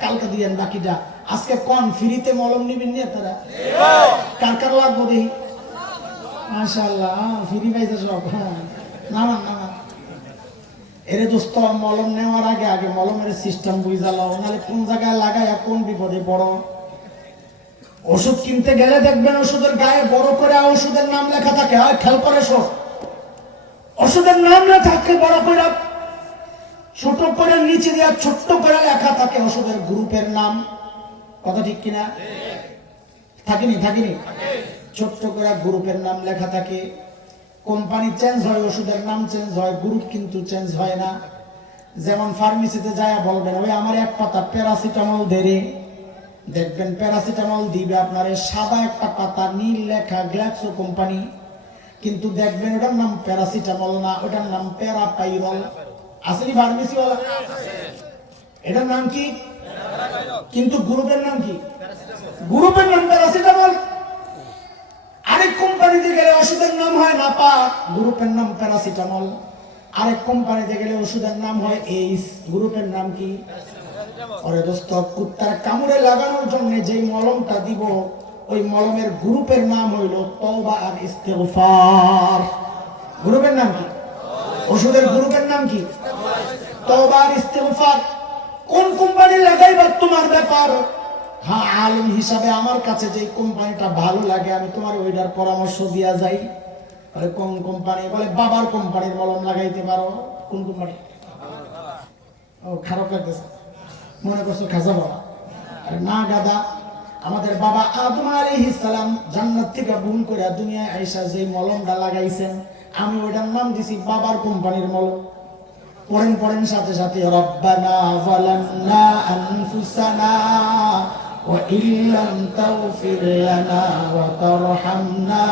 কালকে দিয়েন বাকিটা। আজকে কোন ফ্রিতে মলম নিবেন নি আপনারা? কার কার লাগবো দেখি? মাশাআল্লাহ ফ্রি পাইছে সব। হ্যাঁ নামান। এরে দোস্ত মলম নেওয়ার আগে মলমের সিস্টেম বুঝালো, নাহলে কোন জায়গায় লাগাইয়া কোন বিপদে পড়ো। ওষুধ কিনতে গেলে দেখবেন ওষুধের গায়ে বড় করে ওষুধের নাম লেখা থাকে, হয় খেয়াল করে সব। ওষুধের নাম না থাকে বড় করে, ছোট করে নিচে দেওয়া ছোট্ট করে লেখা থাকে ওষুধের গ্রুপের নাম। কথা ঠিক কিনা? থাকিনি ছোট্ট করে গ্রুপের নাম লেখা থাকে। কোম্পানি চেঞ্জ হয়, ওষুধের নাম চেঞ্জ হয়, গ্রুপ কিন্তু চেঞ্জ হয় না। যেমন ফার্মেসিতে যায় বলবেন ওই আমার এক পাতা প্যারাসিটামল দেরে, দেখবেন প্যারাসিটামল দিবে আপনার সাদা একটা পাতা, নীল লেখা গ্ল্যাক্সো কোম্পানি, কিন্তু দেখবেন ওটার নাম প্যারাসিটামল না, ওটার নাম প্যারাপাইরল। আসলে ফার্মেসি ওয়ালা এটার নাম কি, কিন্তু গ্রুপের নাম কি? গ্রুপের নাম প্যারাসিটামল। আরেক কোম্পানিতে গেলে ওষুধের নাম হয় নাপা, গ্রুপের নাম প্যারাসিটামল। আরেক কোম্পানিতে গেলে ওষুধের নাম হয় এইস, গ্রুপের নাম কি? ওরে দোস্ত, কুত্তার কামড়ে লাগানোর জন্য যেই মলমটা দিব ওই মলমের গ্রুপের নাম হইল তওবা আর ইস্তিগফার। গ্রুপের নাম কি? ওষুধের গ্রুপের নাম কি? তওবা আর ইস্তিগফার। কোন কোম্পানি লাগাইবা তোমার ব্যাপার। হ্যাঁ, আলিম হিসাবে আমার কাছে যে কোম্পানিটা ভালো লাগে আমি তোমার ওইটার পরামর্শ দিয়া যাই। বলে কোন কোম্পানি? বলে বাবার কোম্পানির মলম লাগাইতে পারো। কোন কোম্পানি? ও, খারাপ লাগতেছে, মনে করছো খাজা বাবা। না গাদা, আমাদের বাবা আদম আলাইহিস সালাম জান্নাত থেকে ভুল করে দুনিয়ায় আইসা যে মলমটা লাগাইছেন আমি ওইটার নাম দিছি বাবার কোম্পানির মলম। পড়েন সাথে সাথে, রব্বানা যালামনা আনফুসানা ওয়া ইল্লাম তাগফির লানা ওয়া তারহামনা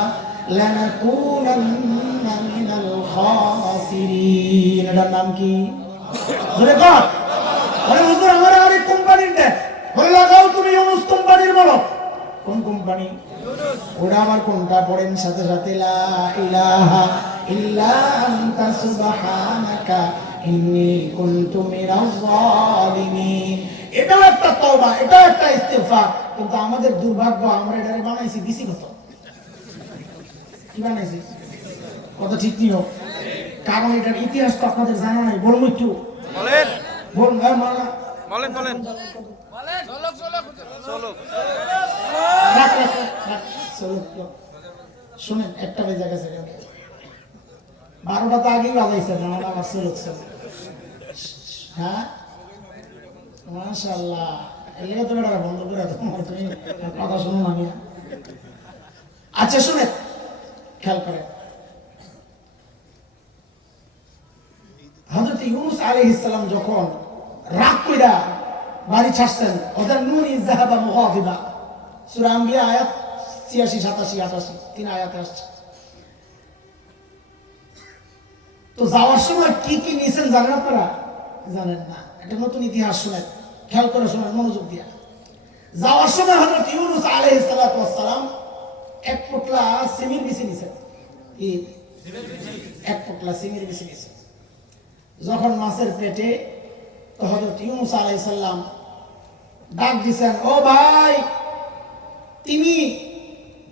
লানাকুনান্না মিনাল খাসিরিন। এটার নাম কি? ধরে কর। বলে হুজুর আমার আরেক কোম্পানির দেন। বলে লাগাও তুমি ইউনুস কোম্পানির বলো। কোন কোম্পানি? ওরা আবার কোনটা? পড়েন সাথে সাথে, লা ইলাহা ইল্লা আনতা সুবহানাকা ইন্নী কুনতু মিনাজ জালিমিন। এটাও একটা তওবা, এটাও একটা ইস্তিগফার। কিন্তু আমাদের দুর্ভাগ্য, আমরা এটারে বানাইছি বিসিগত। কি বানাইছি? কথা ঠিক নিও, কারণ এটার ইতিহাস তো আপনাদের জানা নাই। বলবো একটু বলেন। বলুন বলেন বলেন শুনেন, একটা বেজে গেছে, 12টা তো আগেই বাজাইছে না, আমার চলুক। হ্যাঁ, মাশাআল্লাহ, এলাকা তো এটা বন্ধ করে তোমার, তুমি কথা শুনো না। আচ্ছা শুনে খেয়াল করে, হযরত ইউনূস আলাইহিস সালাম যখন রাগ কইরা বাড়ি ছাড়ছেন, ওদের নূর ইযহাবা মুগাদিবা, সূরা আম্বিয়া আয়াত 86, 87, 88 তিন আয়াতে আসছে। তো যাওয়ার সময় কি কি নিছেন জানেন আপনারা? জানেন না, এটা নতুন ইতিহাস। শুনেন, খেয়াল করে শোনেন মনোযোগ দিয়া। যাওয়ার সময় হযরত ইউনূস আলাইহিস সালাতু ওয়াস সালাম এক পোটলা সিমির বিচি নিছেন। কি? এক পোটলা সিমির বিচি নিছেন। যখন মাছের পেটে, তো হযরত ইউনূস আলাইহিস সালাম ডাক দিছেন, ও ভাই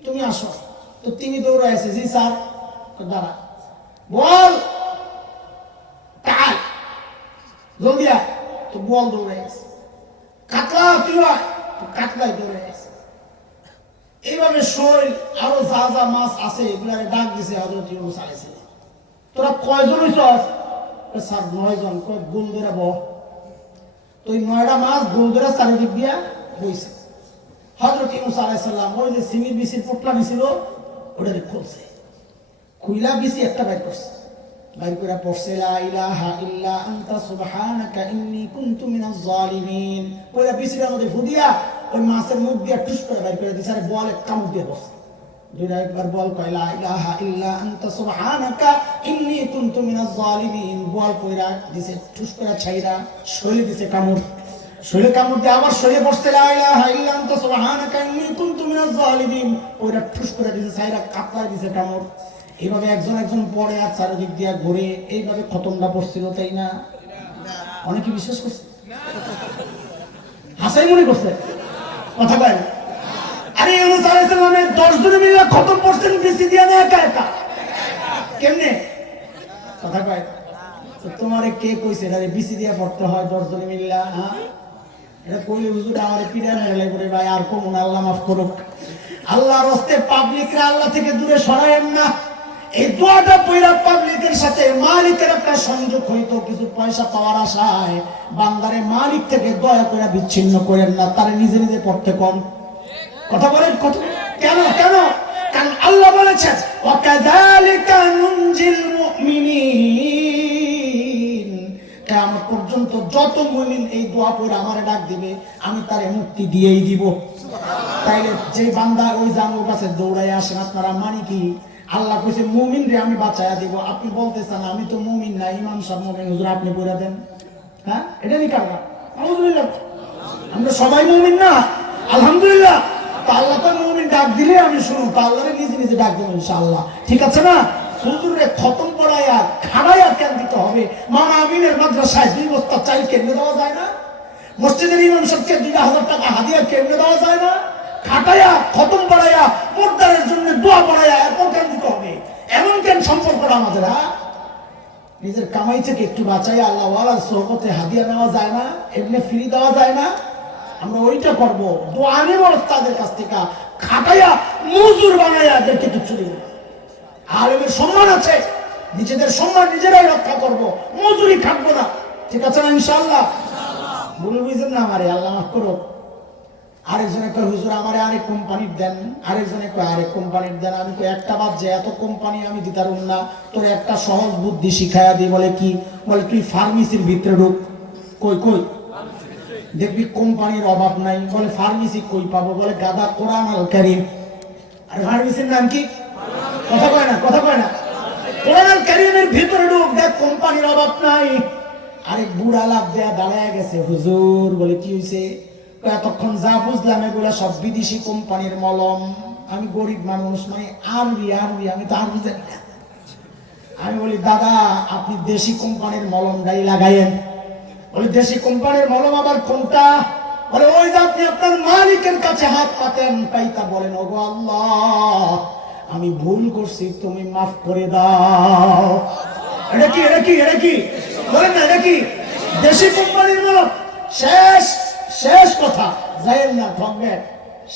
তুমি আসো। তো তিনি দৌড়ে আসে, জি স্যার। তো দাঁড়া, বল কাল জলদি আয়। তো বল দৌড়ে আসে। কাতলা তুই আয়। তো কাতলাই দৌড়ে আসে। এইভাবে শৈল আরো যা যা মাছ আছে এগুলারে ডাক দিছে হযরত ইউনূস আলাইহিস সালাম। তোরা কয়জন হইছস? স্যার 9 জন। কয় গোল ধরে বহ। তো এই 9টা মাছ গোল ধরে চারিদিক দিয়া বইছে। হযরত ইউনূস আলাইহিস সালাম ওই যে সিমির বিচির পোটলা নিছিল ওটারে খুলছে, খুইলা বিচি একটা বাইর করছে। বাইর করে পড়ছে, লা ইলাহা ইল্লা আনতা সুবহানাকা ইন্নী কুনতু মিনাজ জালিমিন। ওইটা বিচিটার মধ্যে ফুদিয়া ওই মাছের মুখ দিয়ে টুস করে বাইর করে দিছে। আর বলে কামড় দিয়ে বসছে। দুইটা একবার বল কয়, লা ইলাহা ইল্লা আনতা সুবহানাকা ইন্নী কুনতু মিনাজ জালিমিন। বল কইরা দিছে, টুস করে ছাইরা শৈলে দিছে কামড়। শৈলে কামড় দিয়ে আবার শৈলে পড়ছে, লা ইলাহা ইল্লা আনতা সুবহানাকা ইন্নী কুনতু মিনাজ জালিমিন। ওইটা টুস করে দিছে, ছাইরা কাপড় দিছে কামড়। এইভাবে একজন পড়ে আর চারিদিক দিয়া ঘুরে এইভাবে খতমটা পড়ছিল, তাই না? অনেকে বিশ্বাস করছে, হাসাই মনে করছে, কথা কয় না। আরে ইউনূস আলাইহিস সালামের 10 জনে মিলে খতম পড়ছেন বিচি দিয়া না, একা একা। কেমনে? কথা কয়। তো তোমারে কে কইছে এটা বিচি দিয়া পড়তে হয় 10 জনে মিল্লা? হ্যাঁ, এটা কইলে হুজুর আমারে পিড়া মেরে করে ভাই, আর কোন আল্লাহ মাফ করুক। আল্লাহর রাস্তে পাবলিকরা আল্লাহ থেকে দূরে সরায়েন না। এই দোয়াটা পয়রা পাবলিকের সাথে মালিকের একটা সংযোগ হইতো কিছু পয়সা পাওয়ার আশায়। বান্দারে মালিক থেকে দয়া করে বিচ্ছিন্ন করেন না, তারে নিজে নিজে পড়তে কম। কথা বলেন কত? কেন? কারণ আল্লাহ বলেছেন, ওয়াকাযালিকা নুনজিল মুমিনিন। কিয়ামত পর্যন্ত যত মুমিন এই দোয়া পড়ে আমারে ডাক দিবে, আমি তারে মুক্তি দিয়েই দিব। তাইলে যে বান্দা ওই জানুর কাছে দৌড়ায় আসেন, আপনারা মানে কি? আল্লাহ কইছে মুমিন রে আমি বাঁচায়া দিব। আপনি বলতেছেন আমি তো মুমিন না, ইমাম সাহেব মুমিন, হুজুর আপনি বলে দেন। হ্যাঁ, এটা নি কারণ আলহামদুলিল্লাহ আমরা সবাই মুমিন না, আলহামদুলিল্লাহ। তো আল্লাহ তো মুমিন ডাক দিলে আমি শুনুন, তো আল্লাহরে নিজে নিজে ডাক দেবো ইনশাআল্লাহ, ঠিক আছে না? হুজুরে খতম পড়ায়া খাড়াইয়া কেন দিতে হবে? মামা আমিনের মাদ্রাসায় 2 বস্তা চাল কেন্দ্রে দেওয়া যায় না? মসজিদের ইমাম সাহেবকে 2000 টাকা হাদিয়া কেন্দ্রে দেওয়া যায় না? খাটাইয়া খতম পড়াইয়া মুর্দারের জন্য দোয়া পড়াইয়া এরপর কেন দিতে হবে? এমন কেন সম্পর্কটা আমাদের? নিজের কামাই থেকে একটু বাঁচাইয়া আল্লাহ ওয়ালার সোহবতে হাদিয়া নেওয়া যায় না? এমনি ফ্রি দেওয়া যায় না? আমরা ওইটা করবো, দোয়া নেব তাদের কাছ থেকে, খাটাইয়া মজুর বানাইয়া এদেরকে কিছু দিব না। আলেমের সম্মান আছে, নিজেদের সম্মান নিজেরাই রক্ষা করব, মজুরি খাটবো না। ঠিক আছে না ইনশাআল্লাহ? ভুল বুঝেন না আমারে, আল্লাহ মাফ করো। আরেকজনে কয় হুজুর আমারে আরেক কোম্পানির দেন, আরেকজনে কয় আরেক কোম্পানির দেন। আমি কই একটা বাদ যে এত কোম্পানি আমি দিতারুম না, তোর একটা সহজ বুদ্ধি শিখাইয়া দিই। বলে কি? বলে তুই ফার্মেসির ভিতরে ঢুক। কই কই দেখবি কোম্পানির অভাব নাই। বলে ফার্মেসি কই পাবো? বলে গাদা কোরআন আল কারীম। আর ফার্মেসির নাম কি? কথা কয় না, কথা কয় না। কোরআন আল কারীমের ভিতরে ঢুক, দেখ কোম্পানির অভাব নাই। আরেক বুড়া লাভ দেয়া দাঁড়ায় গেছে। হুজুর বলে কি হয়েছে? এতক্ষণ যা বুঝলাম এগুলা সব বিদেশি কোম্পানির মলম। আমি গরিব মানুষ, মানে আরবি আরবি, আমি তো আরবি জানি না। আমি বলি দাদা আপনি দেশি কোম্পানির মলমটাই লাগাইয়েন। বলে দেশি কোম্পানির মলম আবার কোনটা? বলে ওই যে আপনি আপনার মালিকের কাছে হাত পাতেন তাই তা বলেন ওগো আল্লাহ আমি ভুল করছি, তুমি মাফ করে দাও। এটা কি? এটা কি? এটা কি? বলেন না, এটা কি? দেশি কোম্পানির মলম। শেষ শেষ কথা, যাইয়েন না ঠকবেন।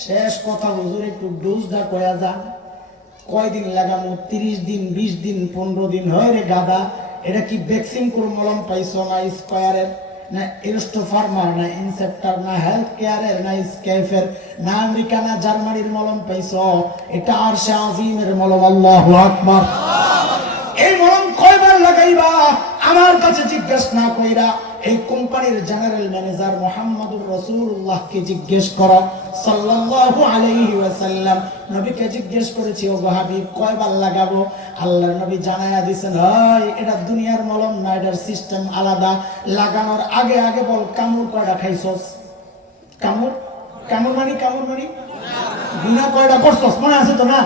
শেষ কথা হুজুর একটু ডোজটা কয়া যান। কয়দিন লাগামো? 30 দিন, 20 দিন, 15 দিন হয় রে গাদা। এটা কি ভ্যাকসিন কোন মলম পাইছো? না স্কয়ারের, না এরস্টো ফার্মার, না ইনসেপ্টার, না হেলথ কেয়ারের, না স্কেফের, না আমেরিকা, না জার্মানির মলম পাইছো? এটা আরশে আজিমের মলম। আল্লাহু আকবার। এই মলম কয়বার লাগাইবা আমার কাছে জিজ্ঞেস না কইরা এই কোম্পানির জেনারেল ম্যানেজার মুহাম্মদুর রাসূলুল্লাহকে জিজ্ঞেস করো সাল্লাল্লাহু আলাইহি ওয়াসাল্লাম। নবীকে জিজ্ঞেস করেছি ও হাবিব কয়বার লাগাবো? আল্লাহর নবী জানায়া দিয়েছেন হয় এটা দুনিয়ার মলম না, এটার সিস্টেম আলাদা। লাগানোর আগে আগে বল কামড় কয়টা খাইছস? কামড় কামড় মানে কামড় মানে গুনাহ কয়টা করছস? মনে আছে তো না?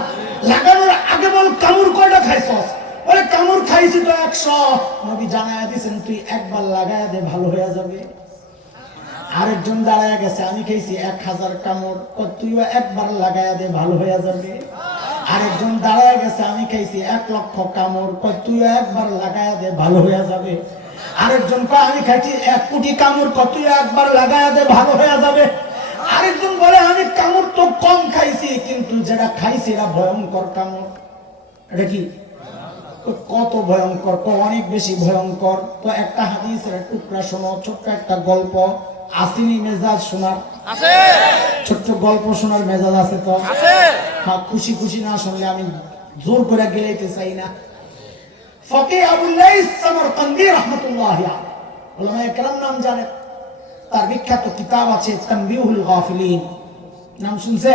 লাগানোর আগে বল কামড় কয়টা খাইছস? বলে কামড় খাইছি তো 100। নবী জানায়া দিয়েছেন তুই একবার লাগায়া দে ভালো হয়ে যাবে। আরেকজন দাঁড়ায়া গেছে আমি খাইছি 1000 কামড়, তুইও একবার লাগায়া দে ভালো হয়ে যাবে। আরেকজন দাঁড়ায়া গেছে আমি খাইছি 1,00,000 কামড়, তুইও একবার লাগায়া দে ভালো হয়ে যাবে। আরেকজন কয় আমি খাইছি 1 কোটি কামড়, তুইও একবার লাগায়া দে ভালো হয়ে যাবে। আরেকজন বলে আমি কামড় তো কম খাইছি কিন্তু যেটা খাইছি এটা ভয়ঙ্কর কামড়। এটা কি? কত ভয়ঙ্কর? অনেক বেশি ভয়ঙ্কর। তো একটা হাদিসের টুকরা শোনো, ছোট্ট একটা গল্প। আসেনি মেজাজ শোনার? আছে। ছোট্ট গল্প শোনার মেজাজ আছে তো? আছে। হ্যাঁ, খুশি খুশি না শুনলে আমি জোর করে গেলাইতে চাই না। ফকিহ আবুল লাইস সামারকান্দি রাহমাতুল্লাহি আলাইহি, উলামায়ে কেরাম নাম জানে, তার বিখ্যাত কিতাব আছে তানবীহুল গাফিলিন। নাম শুনছে?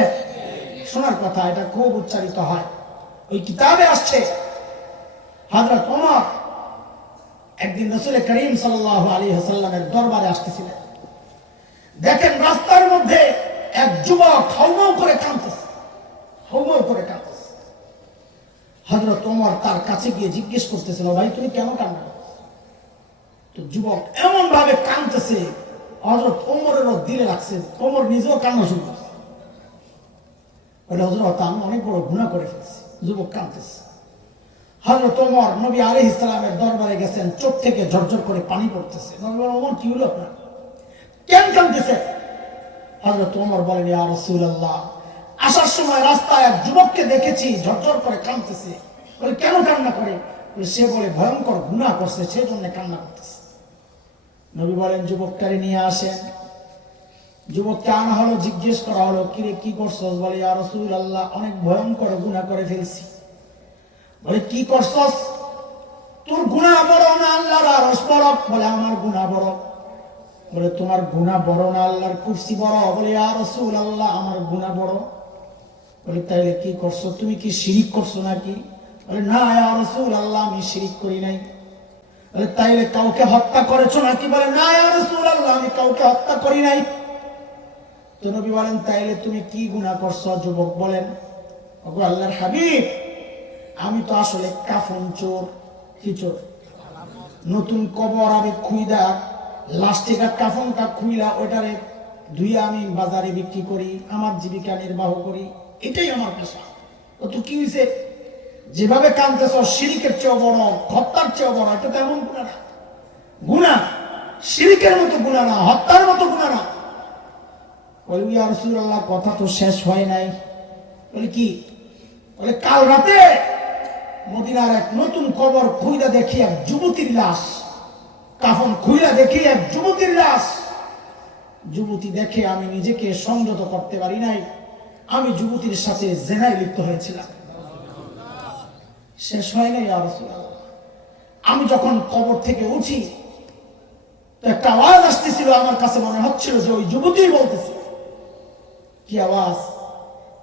শোনার কথা, এটা খুব উচ্চারিত হয়। ওই কিতাবে আসছে হযরত ওমর একদিন রাসূল করিম সাল্লাল্লাহু আলাইহি ওয়াসাল্লামের দরবারে আসতেছিলেন। দেখেন রাস্তার মধ্যে এক যুবক হাউমাউ করে কাঁদতেছে, হাউমাউ করে কাঁদতেছে। হযরত ওমর তার কাছে গিয়ে জিজ্ঞেস করতেছেন ভাই তুমি কেন কাঁদছো? তো যুবক এমন ভাবে কাঁদতেছে হযরত ওমরেরও দিলে লাগছে, ওমর নিজেও কান্না শুরু করছে। বলে হযরত আমি অনেক বড় গুনাহ করে ফেলেছি। যুবক কাঁদতেছে। হযরত ওমর নবী আলাইহিস সালামের দরবারে গেছেন, চোখ থেকে ঝরঝর করে পানি পড়তেছে। নবী বলেন ওমর কি হলো আপনার, কেন কাঁদতেছে? হযরত ওমর বলেন ইয়া রাসূলুল্লাহ আসার সময় রাস্তায় এক যুবককে দেখেছি ঝরঝর করে কাঁদতেছে। বলে কেন কান্না করে? সে বলে ভয়ঙ্কর গুনাহ করছে সেজন্য কান্না করতেছে। নবী বলেন যুবকটারে নিয়ে আসেন। যুবককে আনা হলো, জিজ্ঞেস করা হলো কিরে কি করছস? বলে ইয়া রাসূলুল্লাহ অনেক ভয়ঙ্কর গুনাহ করে ফেলছি। বলে কি করছস? তোর গুনাহ বড় না আল্লাহর আরশ বড়? বলে আমার গুনাহ বড়। বলে তোমার গুনাহ বড় না আল্লাহর কুরসি বড়? বলে ইয়া রাসূলুল্লাহ আমার গুনাহ বড়। বলে তাইলে কি করছো? তুমি কি শিরিক করছো নাকি? বলে না ইয়া রাসূলুল্লাহ আমি শিরিক করি নাই। বলে তাইলে কাউকে হত্যা করেছো নাকি? বলে না ইয়া রাসূলুল্লাহ আমি কাউকে হত্যা করি নাই। তো নবী বলেন তাইলে তুমি কি গুনাহ করছো? যুবক বলেন ওগো আল্লাহর হাবিব আমি তো আসলে কাফন চোর। কি চোর? নতুন কবর আমি খুইদা লাস্টিকা কাফনটা খুইলা ওটারে ধুইয়া আমি বাজারে বিক্রি করি, আমার জীবিকা নির্বাহ করি, এটাই আমার পেশা। ও তো কি হয়েছে? যেভাবে কানতেছ শিরিকের চেয়েও বড়, হত্যার চেয়েও বড়, এটা তেমন গুণা না। গুণা শিরিকের মতো গুণা না, হত্যার মতো গুণা না। বলি ইয়া রাসূলুল্লাহ, কথা তো শেষ হয় নাই। বলি কি? বলে কাল রাতে মদিনার এক নতুন কবর খুইলা দেখি এক যুবতীর লাশ, কাফন খুইলা দেখি এক যুবতীর লাশ। যুবতী দেখে আমি নিজেকে সংযত করতে পারি নাই, আমি যুবতীর সাথে জেনায় লিপ্ত হয়েছিলাম। শেষ হয় নাই ইয়া রাসূলুল্লাহ। আমি যখন কবর থেকে উঠি তো একটা আওয়াজ আসতেছিল, আমার কাছে মনে হচ্ছিল যে ওই যুবতী বলতেছে। কি আওয়াজ?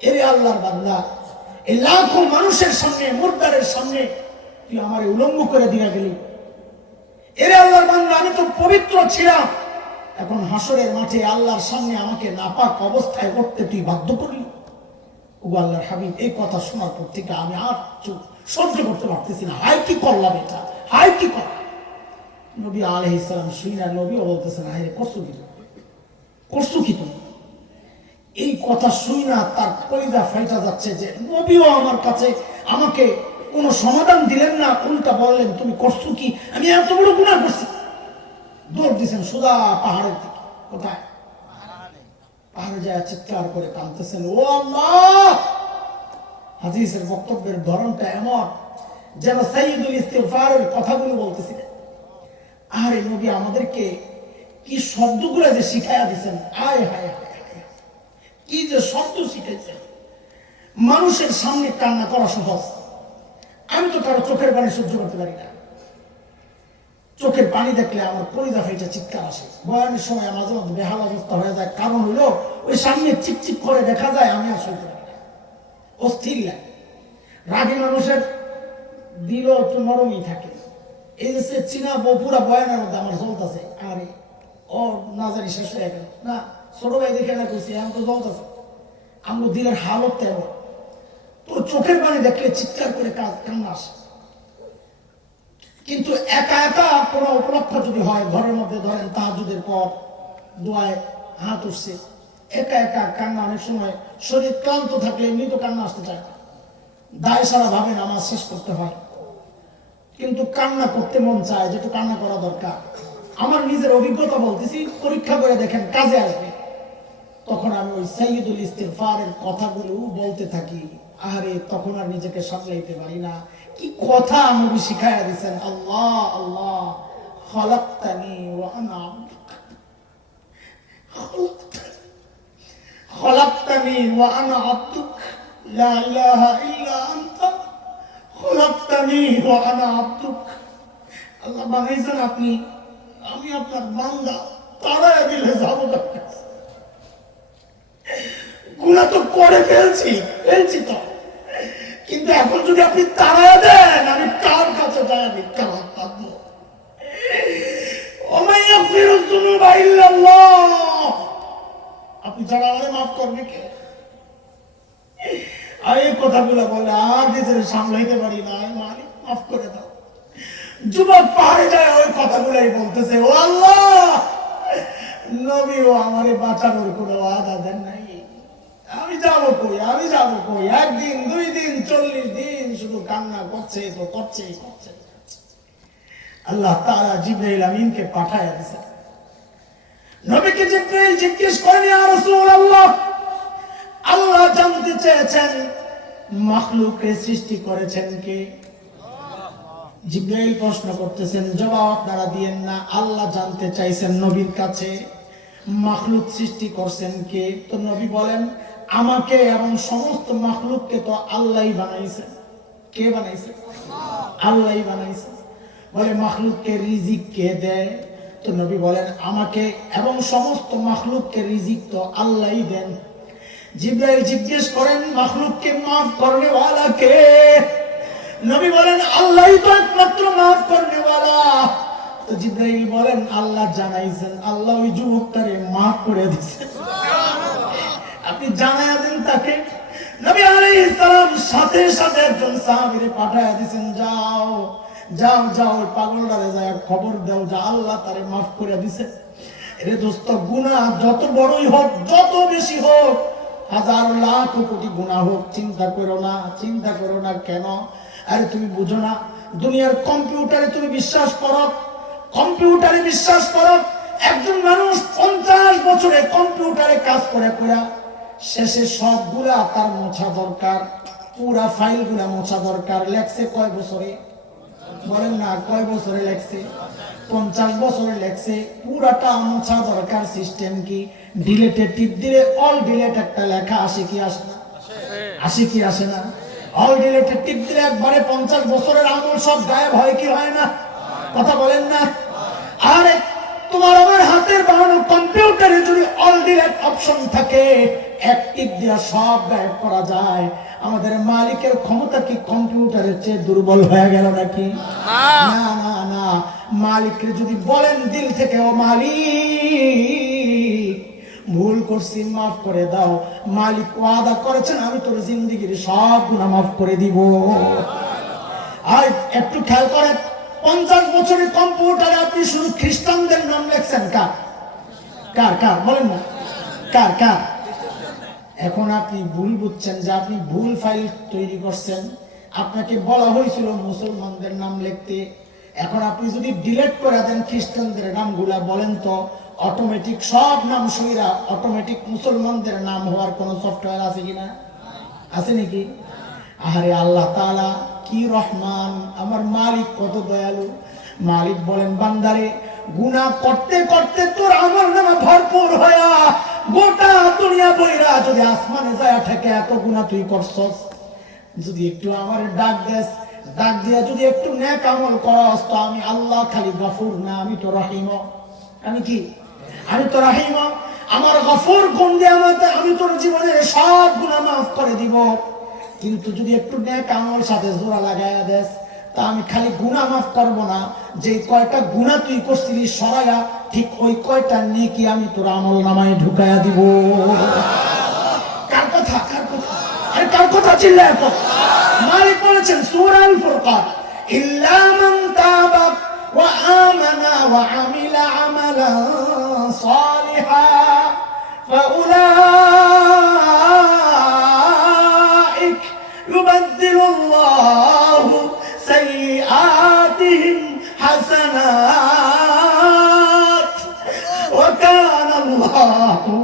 এরে আল্লাহর বান্দা, এই লাখো মানুষের সামনে, মুর্দারের সামনে তুই আমারে উলঙ্গ করে দিয়া গেলি। এরে আল্লাহর বান্দা, আমি তো পবিত্র ছিলাম, এখন হাসরের মাঠে আল্লাহর সামনে আমাকে নাপাক অবস্থায় করতে তুই বাধ্য করলি। ও আল্লাহর হাবিব, এই কথা শোনার পর থেকে আমি আর সহ্য করতে পারতেছি না। হাই কি করলাম এটা, হাই কি করলাম। নবী আলাইহিস সালাম শুইনা নবীও বলতেছেন, হাই রে করছো কি, করছো কি তুমি? এই কথা শুই না তার কলিজা ফাইটা যাচ্ছে যে নবীও আমার কাছে আমাকে কোনো সমাধান দিলেন না, উল্টা বললেন তুমি করছো কি, আমি এত বড় গুনাহ করছি। দৌড় দিচ্ছেন সোজা পাহাড়ের দিকে। কোথায়? পাহাড়ে যায় চিৎকার করে কাঁদতেছেন, ও আল্লাহ। হাদিসের বক্তব্যের ধরনটা এমন যেন সাইয়্যিদুল ইস্তিগফারের কথাগুলো বলতেছিলেন। আরে নবী আমাদেরকে কি শব্দগুলো যে শিখাইয়া দিচ্ছেন, আয় হায় হায়, কি যে শব্দ শিখেছে। মানুষের সামনে কান্না করা সহজ, আমি তো কারো চোখের পানি সহ্য করতে পারি না। চোখের পানি দেখলে আমার কলিজা ফাইটা চিৎকার আসে। বয়ানের সময় মাঝে মাঝে বেহাল অবস্থা হয়ে যায়, কারণ হলো ওই সামনে চিকচিক করে দেখা যায়, আমি আর সহ্য পারি না, অস্থির লাগে। রাগী মানুষের দিল একটু নরমই থাকে। এই যে চীনা বপুরা বয়ানের মধ্যে আমার জ্বলতেছে, আরে ও না জানি শেষ হয়ে গেল না, ছোট ভাই দেখে না করছি, আমি তো জ্বলতেছে। আমার দিলের হালত তেমন, তো চোখের পানি দেখলে চিৎকার করে কান্না আসে। কিন্তু একা একা কোনো উপলক্ষ যদি হয়, ঘরের মধ্যে ধরেন তাহাজ্জুদের পর দোয়ায় হাত উঠছে, একা একা কান্না, অনেক সময় শরীর ক্লান্ত থাকলে এমনি তো কান্না আসতে চায় না, দায় সারা ভাবে নামাজ শেষ করতে হয়, কিন্তু কান্না করতে মন চায়, যেটু কান্না করা দরকার। আমার নিজের অভিজ্ঞতা বলতেছি, পরীক্ষা করে দেখেন, কাজে আসবে। তখন আমি ওই সাইয়্যিদুল ইস্তিগফারের কথাগুলো বলতে থাকি। আরে তখন আর নিজেকে সামলাইতে পারি না। কি কথা নবী শিখাইয়া দিয়েছেন, আল্লাহ আল্লাহ, খালাকতানি ওয়া আনা আবদুক, খালাকতানি ওয়া আনা আবদুক, লা ইলাহা ইল্লা আনতা, খালাকতানি ওয়া আনা আবদুক। আল্লাহ বানাইছেন আপনি, আমি আপনার বান্দা, তাড়ায় দিলে যাবো না। গুনাহ তো করে ফেলছি তো, কিন্তু এখন যদি আপনি তাড়ায় দেন, আমি কার কাছে যাই, আমি কার পাবো? ওমাই ইয়াগফিরুয যুনুবা ইল্লাল্লাহ, আপনি যারা আমারে মাফ করবে কে? আর এই কথাগুলো বলে আর নিজের সামলাইতে পারি না, মালিক মাফ করে দাও। যুবক পাহাড়ে যায় ওই কথাগুলাই বলতেছে, ও আল্লাহ, নবী ও আমারে বাঁচানোর কোনো ওয়াদা দেন নাই, আমি যাবো কই, আমি যাবো কই? একদিন, 2 দিন, 40 দিন শুধু কান্না করছে তো করছে। আল্লাহ তাআলা জিবরাইল আমিনকে পাঠায়া দিয়েছেন। নবীকে জিবরাইল জিজ্ঞেস করেন, ইয়া রাসূলুল্লাহ, আল্লাহ জানতে চেয়েছেন মাখলুককে সৃষ্টি করেছেন কে? জিবরাইল প্রশ্ন করতেছেন, জবাব আপনারা দিয়েন না। আল্লাহ জানতে চাইছেন নবীর কাছে মাখলুক সৃষ্টি করছেন কে? তো নবী বলেন, আমাকে এবং সমস্ত মাখলুককে তো আল্লাহই বানাইছেন। কে বানাইছে? আল্লাহই বানাইছে। বলে মাখলুককে রিজিক কে দেয়? তো নবী বলেন, আমাকে এবং সমস্ত মাখলুককে রিজিক তো আল্লাহই দেন। জিবরাইল জিজ্ঞেস করেন, মাখলুককে মাফ করনে ওয়ালা কে? নবী বলেন, আল্লাহই তো একমাত্র মাফ করনে ওয়ালা। তো জিবরাইল বলেন, আল্লাহ জানাইছেন, আল্লাহ ওই যুবকটারে মাফ করে দিয়েছেন, আপনি জানায়া দেন তাকে। নবী আলাইহিস সালাম সাথে সাথে একজন সাহাবীরে পাঠায়া দিয়েছেন, যাও যাও যাও ওই পাগলটারে যায় খবর দাও যে আল্লাহ তারে মাফ করে দিছে। এরে দোস্ত, গুনাহ যত বড়ই হোক, যত বেশি হোক, হাজার লাখ কোটি গুনাহ হোক, চিন্তা করো না, চিন্তা করো না। কেন? আরে তুমি বুঝো না, দুনিয়ার কম্পিউটারে তুমি বিশ্বাস করো, কম্পিউটারে বিশ্বাস করো, একজন মানুষ 50 বছরে কম্পিউটারে কাজ করে করে শেষে সবগুলা তার মোছা দরকার, পুরা ফাইলগুলা মোছা দরকার। লেখছে কয় বছরে? বলেন না, কয় বছরে লেখছে? 50 বছরে লেখছে। পুরাটা মোছা দরকার। সিস্টেম কি? ডিলেটে টিপ দিলে অল ডিলেট একটা লেখা আসে কি আসে না? আসে কি আসে না? অল ডিলেটে টিপ দিলে একবারে 50 বছরের আমল সব গায়েব হয় কি হয় না? কথা বলেন না? আরে তোমার আমার হাতের বানানো কম্পিউটারে যদি অল ডিলেট অপশন থাকে, এক টিপ দিয়ে সব গায়েব করা যায়। আমাদের মালিকের ক্ষমতা কি কম্পিউটারের চেয়ে দুর্বল হয়ে গেল নাকি? না না না। মালিককে যদি বলেন দিল থেকে, ও মালিক ভুল করছি, মাফ করে দাও, মালিক ওয়াদা করেছেন আমি তোর জিন্দেগির সব গুনাহ মাফ করে দিব। আর একটু খেয়াল করেন, 50 বছরের কম্পিউটারে আপনি শুধু খ্রিস্টানদের নাম লেখছেন। কার কার কার বলেন না, কার কার? এখন আপনি ভুল বুঝছেন যে আপনি ভুল ফাইল তৈরি করছেন। আপনাকে বলা হয়েছিল মুসলমানদের নাম লিখতে। এখন আপনি যদি ডিলিট করে দেন খ্রিস্টানদের নামগুলা, বলেন তো অটোমেটিক সব নাম সইরা অটোমেটিক মুসলমানদের নাম হওয়ার কোন সফটওয়্যার আছে কিনা? আছে নাকি? আরে আল্লাহ তাআলা কি রহমান, আমার মালিক কত দয়ালু। মালিক বলেন, বান্দারে গুনাহ করতে করতে তোর আমলনামা ভরপুর হয়া গোটা দুনিয়া বইরা যদি আসমানে যায় থাকে, এত গুনাহ তুই করছস, যদি একটু আমার ডাক দেস, ডাক দিয়া যদি একটু নেক আমল করস, তো আমি আল্লাহ খালি গফুর না, আমি তো রহিম। আমি কি? আমি তো রহিম। আমার গফুর গুণ দিয়ে আমি তোর জীবনের সব গুনাহ মাফ করে দিব। কিন্তু যদি একটু নেক আমল সাথে জোড়া লাগায়া দেস, তা আমি খালি গুনাহ মাফ করব না, যে কয়টা গুনাহ তুই করছিলি সরায়া ঠিক ওই কয়টা নেকি আমি তোর আমল নামায় ঢুকায়া দিব। কার কথা? কার কথা? আরে কার কথা চিল্লায় তো? মালিক বলেছেন সূরা আল ফুরকান, ইল্লা মান তাবা ওয়া আমানা ওয়া আমিলা আমালান সালিহা ফাউলাইক ইউবাদদিলুল্লাহু সাইয়্যাতিহিম হাসানাত ওয়া কানা আল্লাহু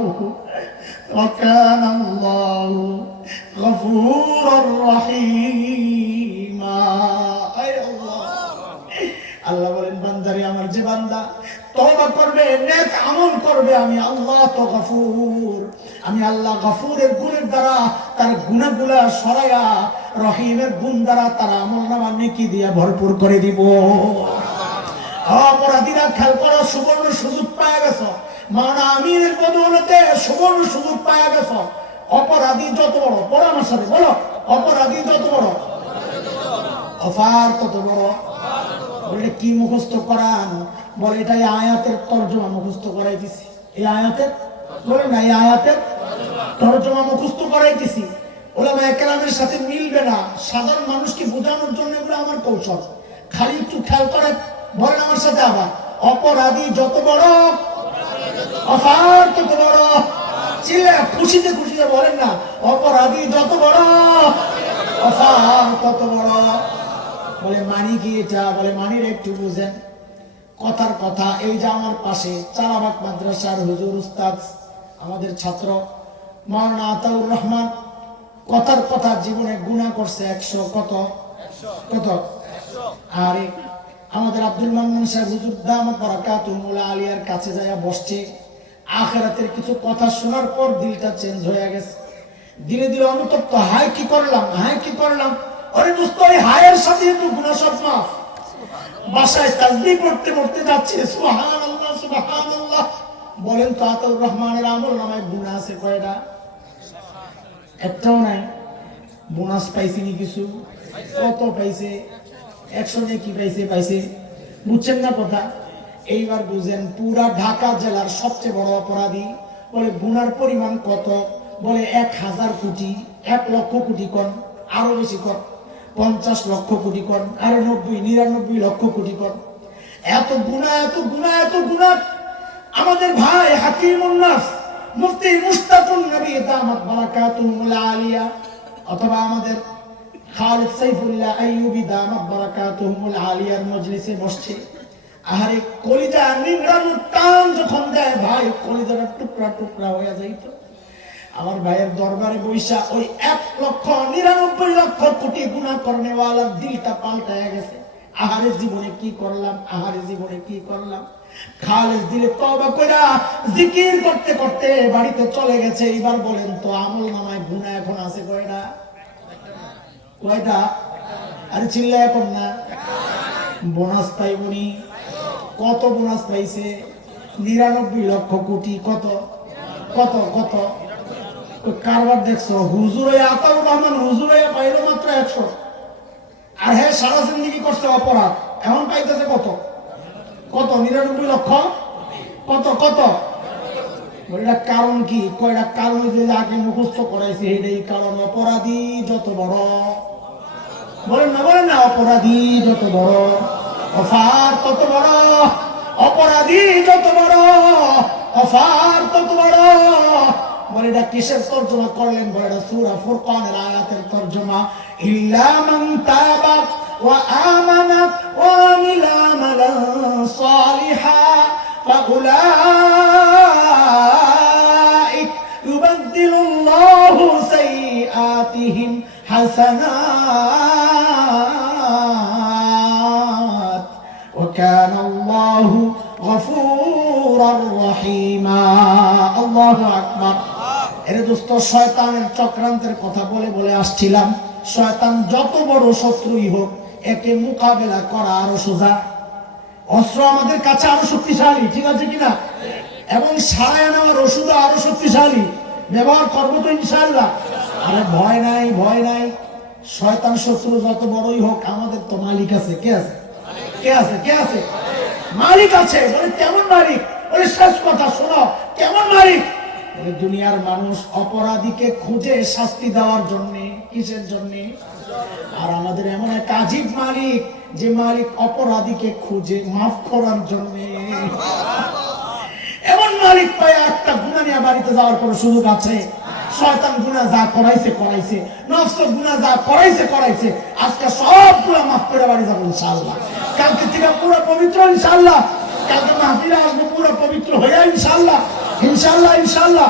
গফুরুর রহিমা। আল্লাহ বলেন, বান্দারে আমার যে বান্দা তওবা করবে, নেক আমল করবে, আমি আল্লাহ তো গফুর। আমি আল্লাহ গফুরের গুণের দ্বারা তার গুনাহগুলা সরায়া রহিমের গুণ দ্বারা তার আমলনামা নেকি দিয়ে ভরপুর করে দিব। অপরাধীরা খেয়াল করো, সুবর্ণ সুযোগ পাওয়া গেছো, মাওলানা আমিনের বদৌলতে সুবর্ণ সুযোগ পাওয়া গেছো। অপরাধী যত বড়, বড় আমার সাথে বলো, অপরাধী যত বড়, অফার কত বড়। বলে কি মুখস্থ করান? বলে এটা এই আয়াতের তরজমা মুখস্থ করাই দিছি। এই আয়াতের, বলে না, এই আয়াতের তরজমা মুখস্থ করাই দিছি। ওলামায়ে কেরামের সাথে মিলবে না, সাধারণ মানুষকে বোঝানোর জন্য এগুলো আমার কৌশল। খালি একটু খেয়াল করে বলেন আমার সাথে আবার, অপরাধী যত বড়, অফার তত বড়। চিল্লা খুশিতে খুশিতে বলেন না, অপরাধী যত বড়, অফার তত বড়। বলে মানি কি এটা? বলে মানির একটু বুঝেন। কথার কথা, এই যে আমার পাশে চারাবাগ মাদ্রাসার হুজুর উস্তাদ, আমাদের ছাত্র মাওলানা আতাউর রহমান, কথার কথা জীবনে গুনাহ করছে 100। কত? কত? আরে আমাদের আব্দুল মান্নান সাহেব হুজুর দামাত বারাকাতুহু মুলা আলিয়ার কাছে যায় বসছে। আখিরাতের কিছু কথা শোনার পর দিলটা চেঞ্জ হয়ে গেছে। ধীরে ধীরে অনুতপ্ত, হায় কি করলাম, হায় কি করলাম। আরে দোস্ত, এই হায়ের সাথে তো গুনাহ সব মাফ। বাসায় তাসবিহ পড়তে পড়তে যাচ্ছে, সুবহানাল্লাহ সুবহানাল্লাহ। বলেন তো আতাউর রহমানের আমল নামায় গুনাহ আছে কয়টা? একটাও নাই। বোনাস পাইছি নি কিছু? কত পাইছে? 100 নিয়ে কি পাইছে? পাইছে। বুঝছেন না কথা? এইবার বুঝেন, পুরা ঢাকা জেলার সবচেয়ে বড় অপরাধী। বলে গুনার পরিমাণ কত? বলে 1000 কোটি। 1 লক্ষ কোটি কর, আরো বেশি কর, 50 লক্ষ কোটি কর, আরো 90, 99 লক্ষ কোটি কর। এত গুনাহ, এত গুনাহ, এত গুনাহ। আমাদের ভাই হাকিমুন নাস মুফতি মুশতাকুন নবী দামাত বারাকাতুহুল আলিয়া, অথবা আমাদের খালিদ সাইফুল্লাহ আইয়ুবী দামাত বারাকাতুহুল আলিয়ার মজলিসে বসছে। আহারে কলিজা নিংড়ানোর টান যখন দেয় ভাই, কলিজাটা টুকরা টুকরা হয়ে যাইত। আমার ভাইয়ের দরবারে বৈশা ওই 1,99,00,000 কোটি গুনাহ করনেওয়ালার দিলটা পাল্টায়া গেছে। আহারে জীবনে কি করলাম, আহারে জীবনে কি করলাম। খালেস দিলে তওবা কইরা জিকির করতে করতে বাড়িতে চলে গেছে। এবার বলেন তো আমল নামায় গুনাহ এখন আছে কয়টা? কয়টা? আরে চিল্লা এখন না। বোনাস পাইবনি। কত বোনাস পাইছে? 99 লক্ষ কোটি। কত কত কত? কারবার দেখছো? হুজুরে আতাউর রহমান হুজুরে পাইলো মাত্র 100, আর হ্যাঁ সারা জিন্দেগি করছে অপরাধ, এখন পাইতেছে কত? কত? 99 লক্ষ। কত কত? এটা কারণ কি? কয়টা কারণ যে আগে মুখস্থ করাইছে এটাই কারণ। অপরাধী যত বড়, বলেন না বলেন না, অপরাধী যত বড় অফার তত বড়, অপরাধী যত বড় অফার তত বড়। বলে এটা কিসের তর্জমা করলেন? বলে এটা সূরা ফুরকানের আয়াতের তর্জমা। ইল্লা মান তাবা ওয়া আমানা ওয়া আমিলা আমালান সালিহা ফাউলাইক ইউবাদদিলুল্লাহু সাইয়্যাতিহিম হাসানাত ওয়া কানা আল্লাহু গফুরার রহিমা। আল্লাহু আকবার। এর দোস্ত শয়তানের চক্রান্তের কথা বলে বলে আসছিলাম। শয়তান যত বড় শত্রুই হোক, একে মোকাবেলা করা আরো সোজা। অস্ত্র আমাদের কাছে আরো শক্তিশালী, ঠিক আছে কিনা? এবং সারায় নেওয়ার ওষুধ আরো শক্তিশালী। ব্যবহার করবো তো ইনশাআল্লাহ। আরে ভয় নাই, ভয় নাই। শয়তান শত্রু যত বড়ই হোক, আমাদের তো মালিক আছে। কে আছে? কে আছে? কে আছে? মালিক আছে। বলে কেমন মালিক? বলে শেষ কথা শোনো, কেমন মালিক? দুনিয়ার মানুষ অপরাধীকে খুঁজে শাস্তি দেওয়ার জন্য। কিসের জন্য? আর আমাদের এমন এক আজীব মালিক, যে মালিক অপরাধীকে খুঁজে মাফ করার জন্য। এমন মালিক পায় একটা গুনাহ নিয়ে বাড়িতে যাওয়ার কোনো সুযোগ আছে? শয়তান গুনাহ যা করাইছে করাইছে, নফস গুনাহ যা করাইছে করাইছে, আজকে সবগুলো মাফ করে বাড়ি যাবো ইনশাআল্লাহ। কালকে থেকে পুরো পবিত্র ইনশাআল্লাহ। কালকে মাহফিলে আসবো পুরো পবিত্র হয়ে ইনশাআল্লাহ, ইনশাআল্লাহ, ইনশাআল্লাহ।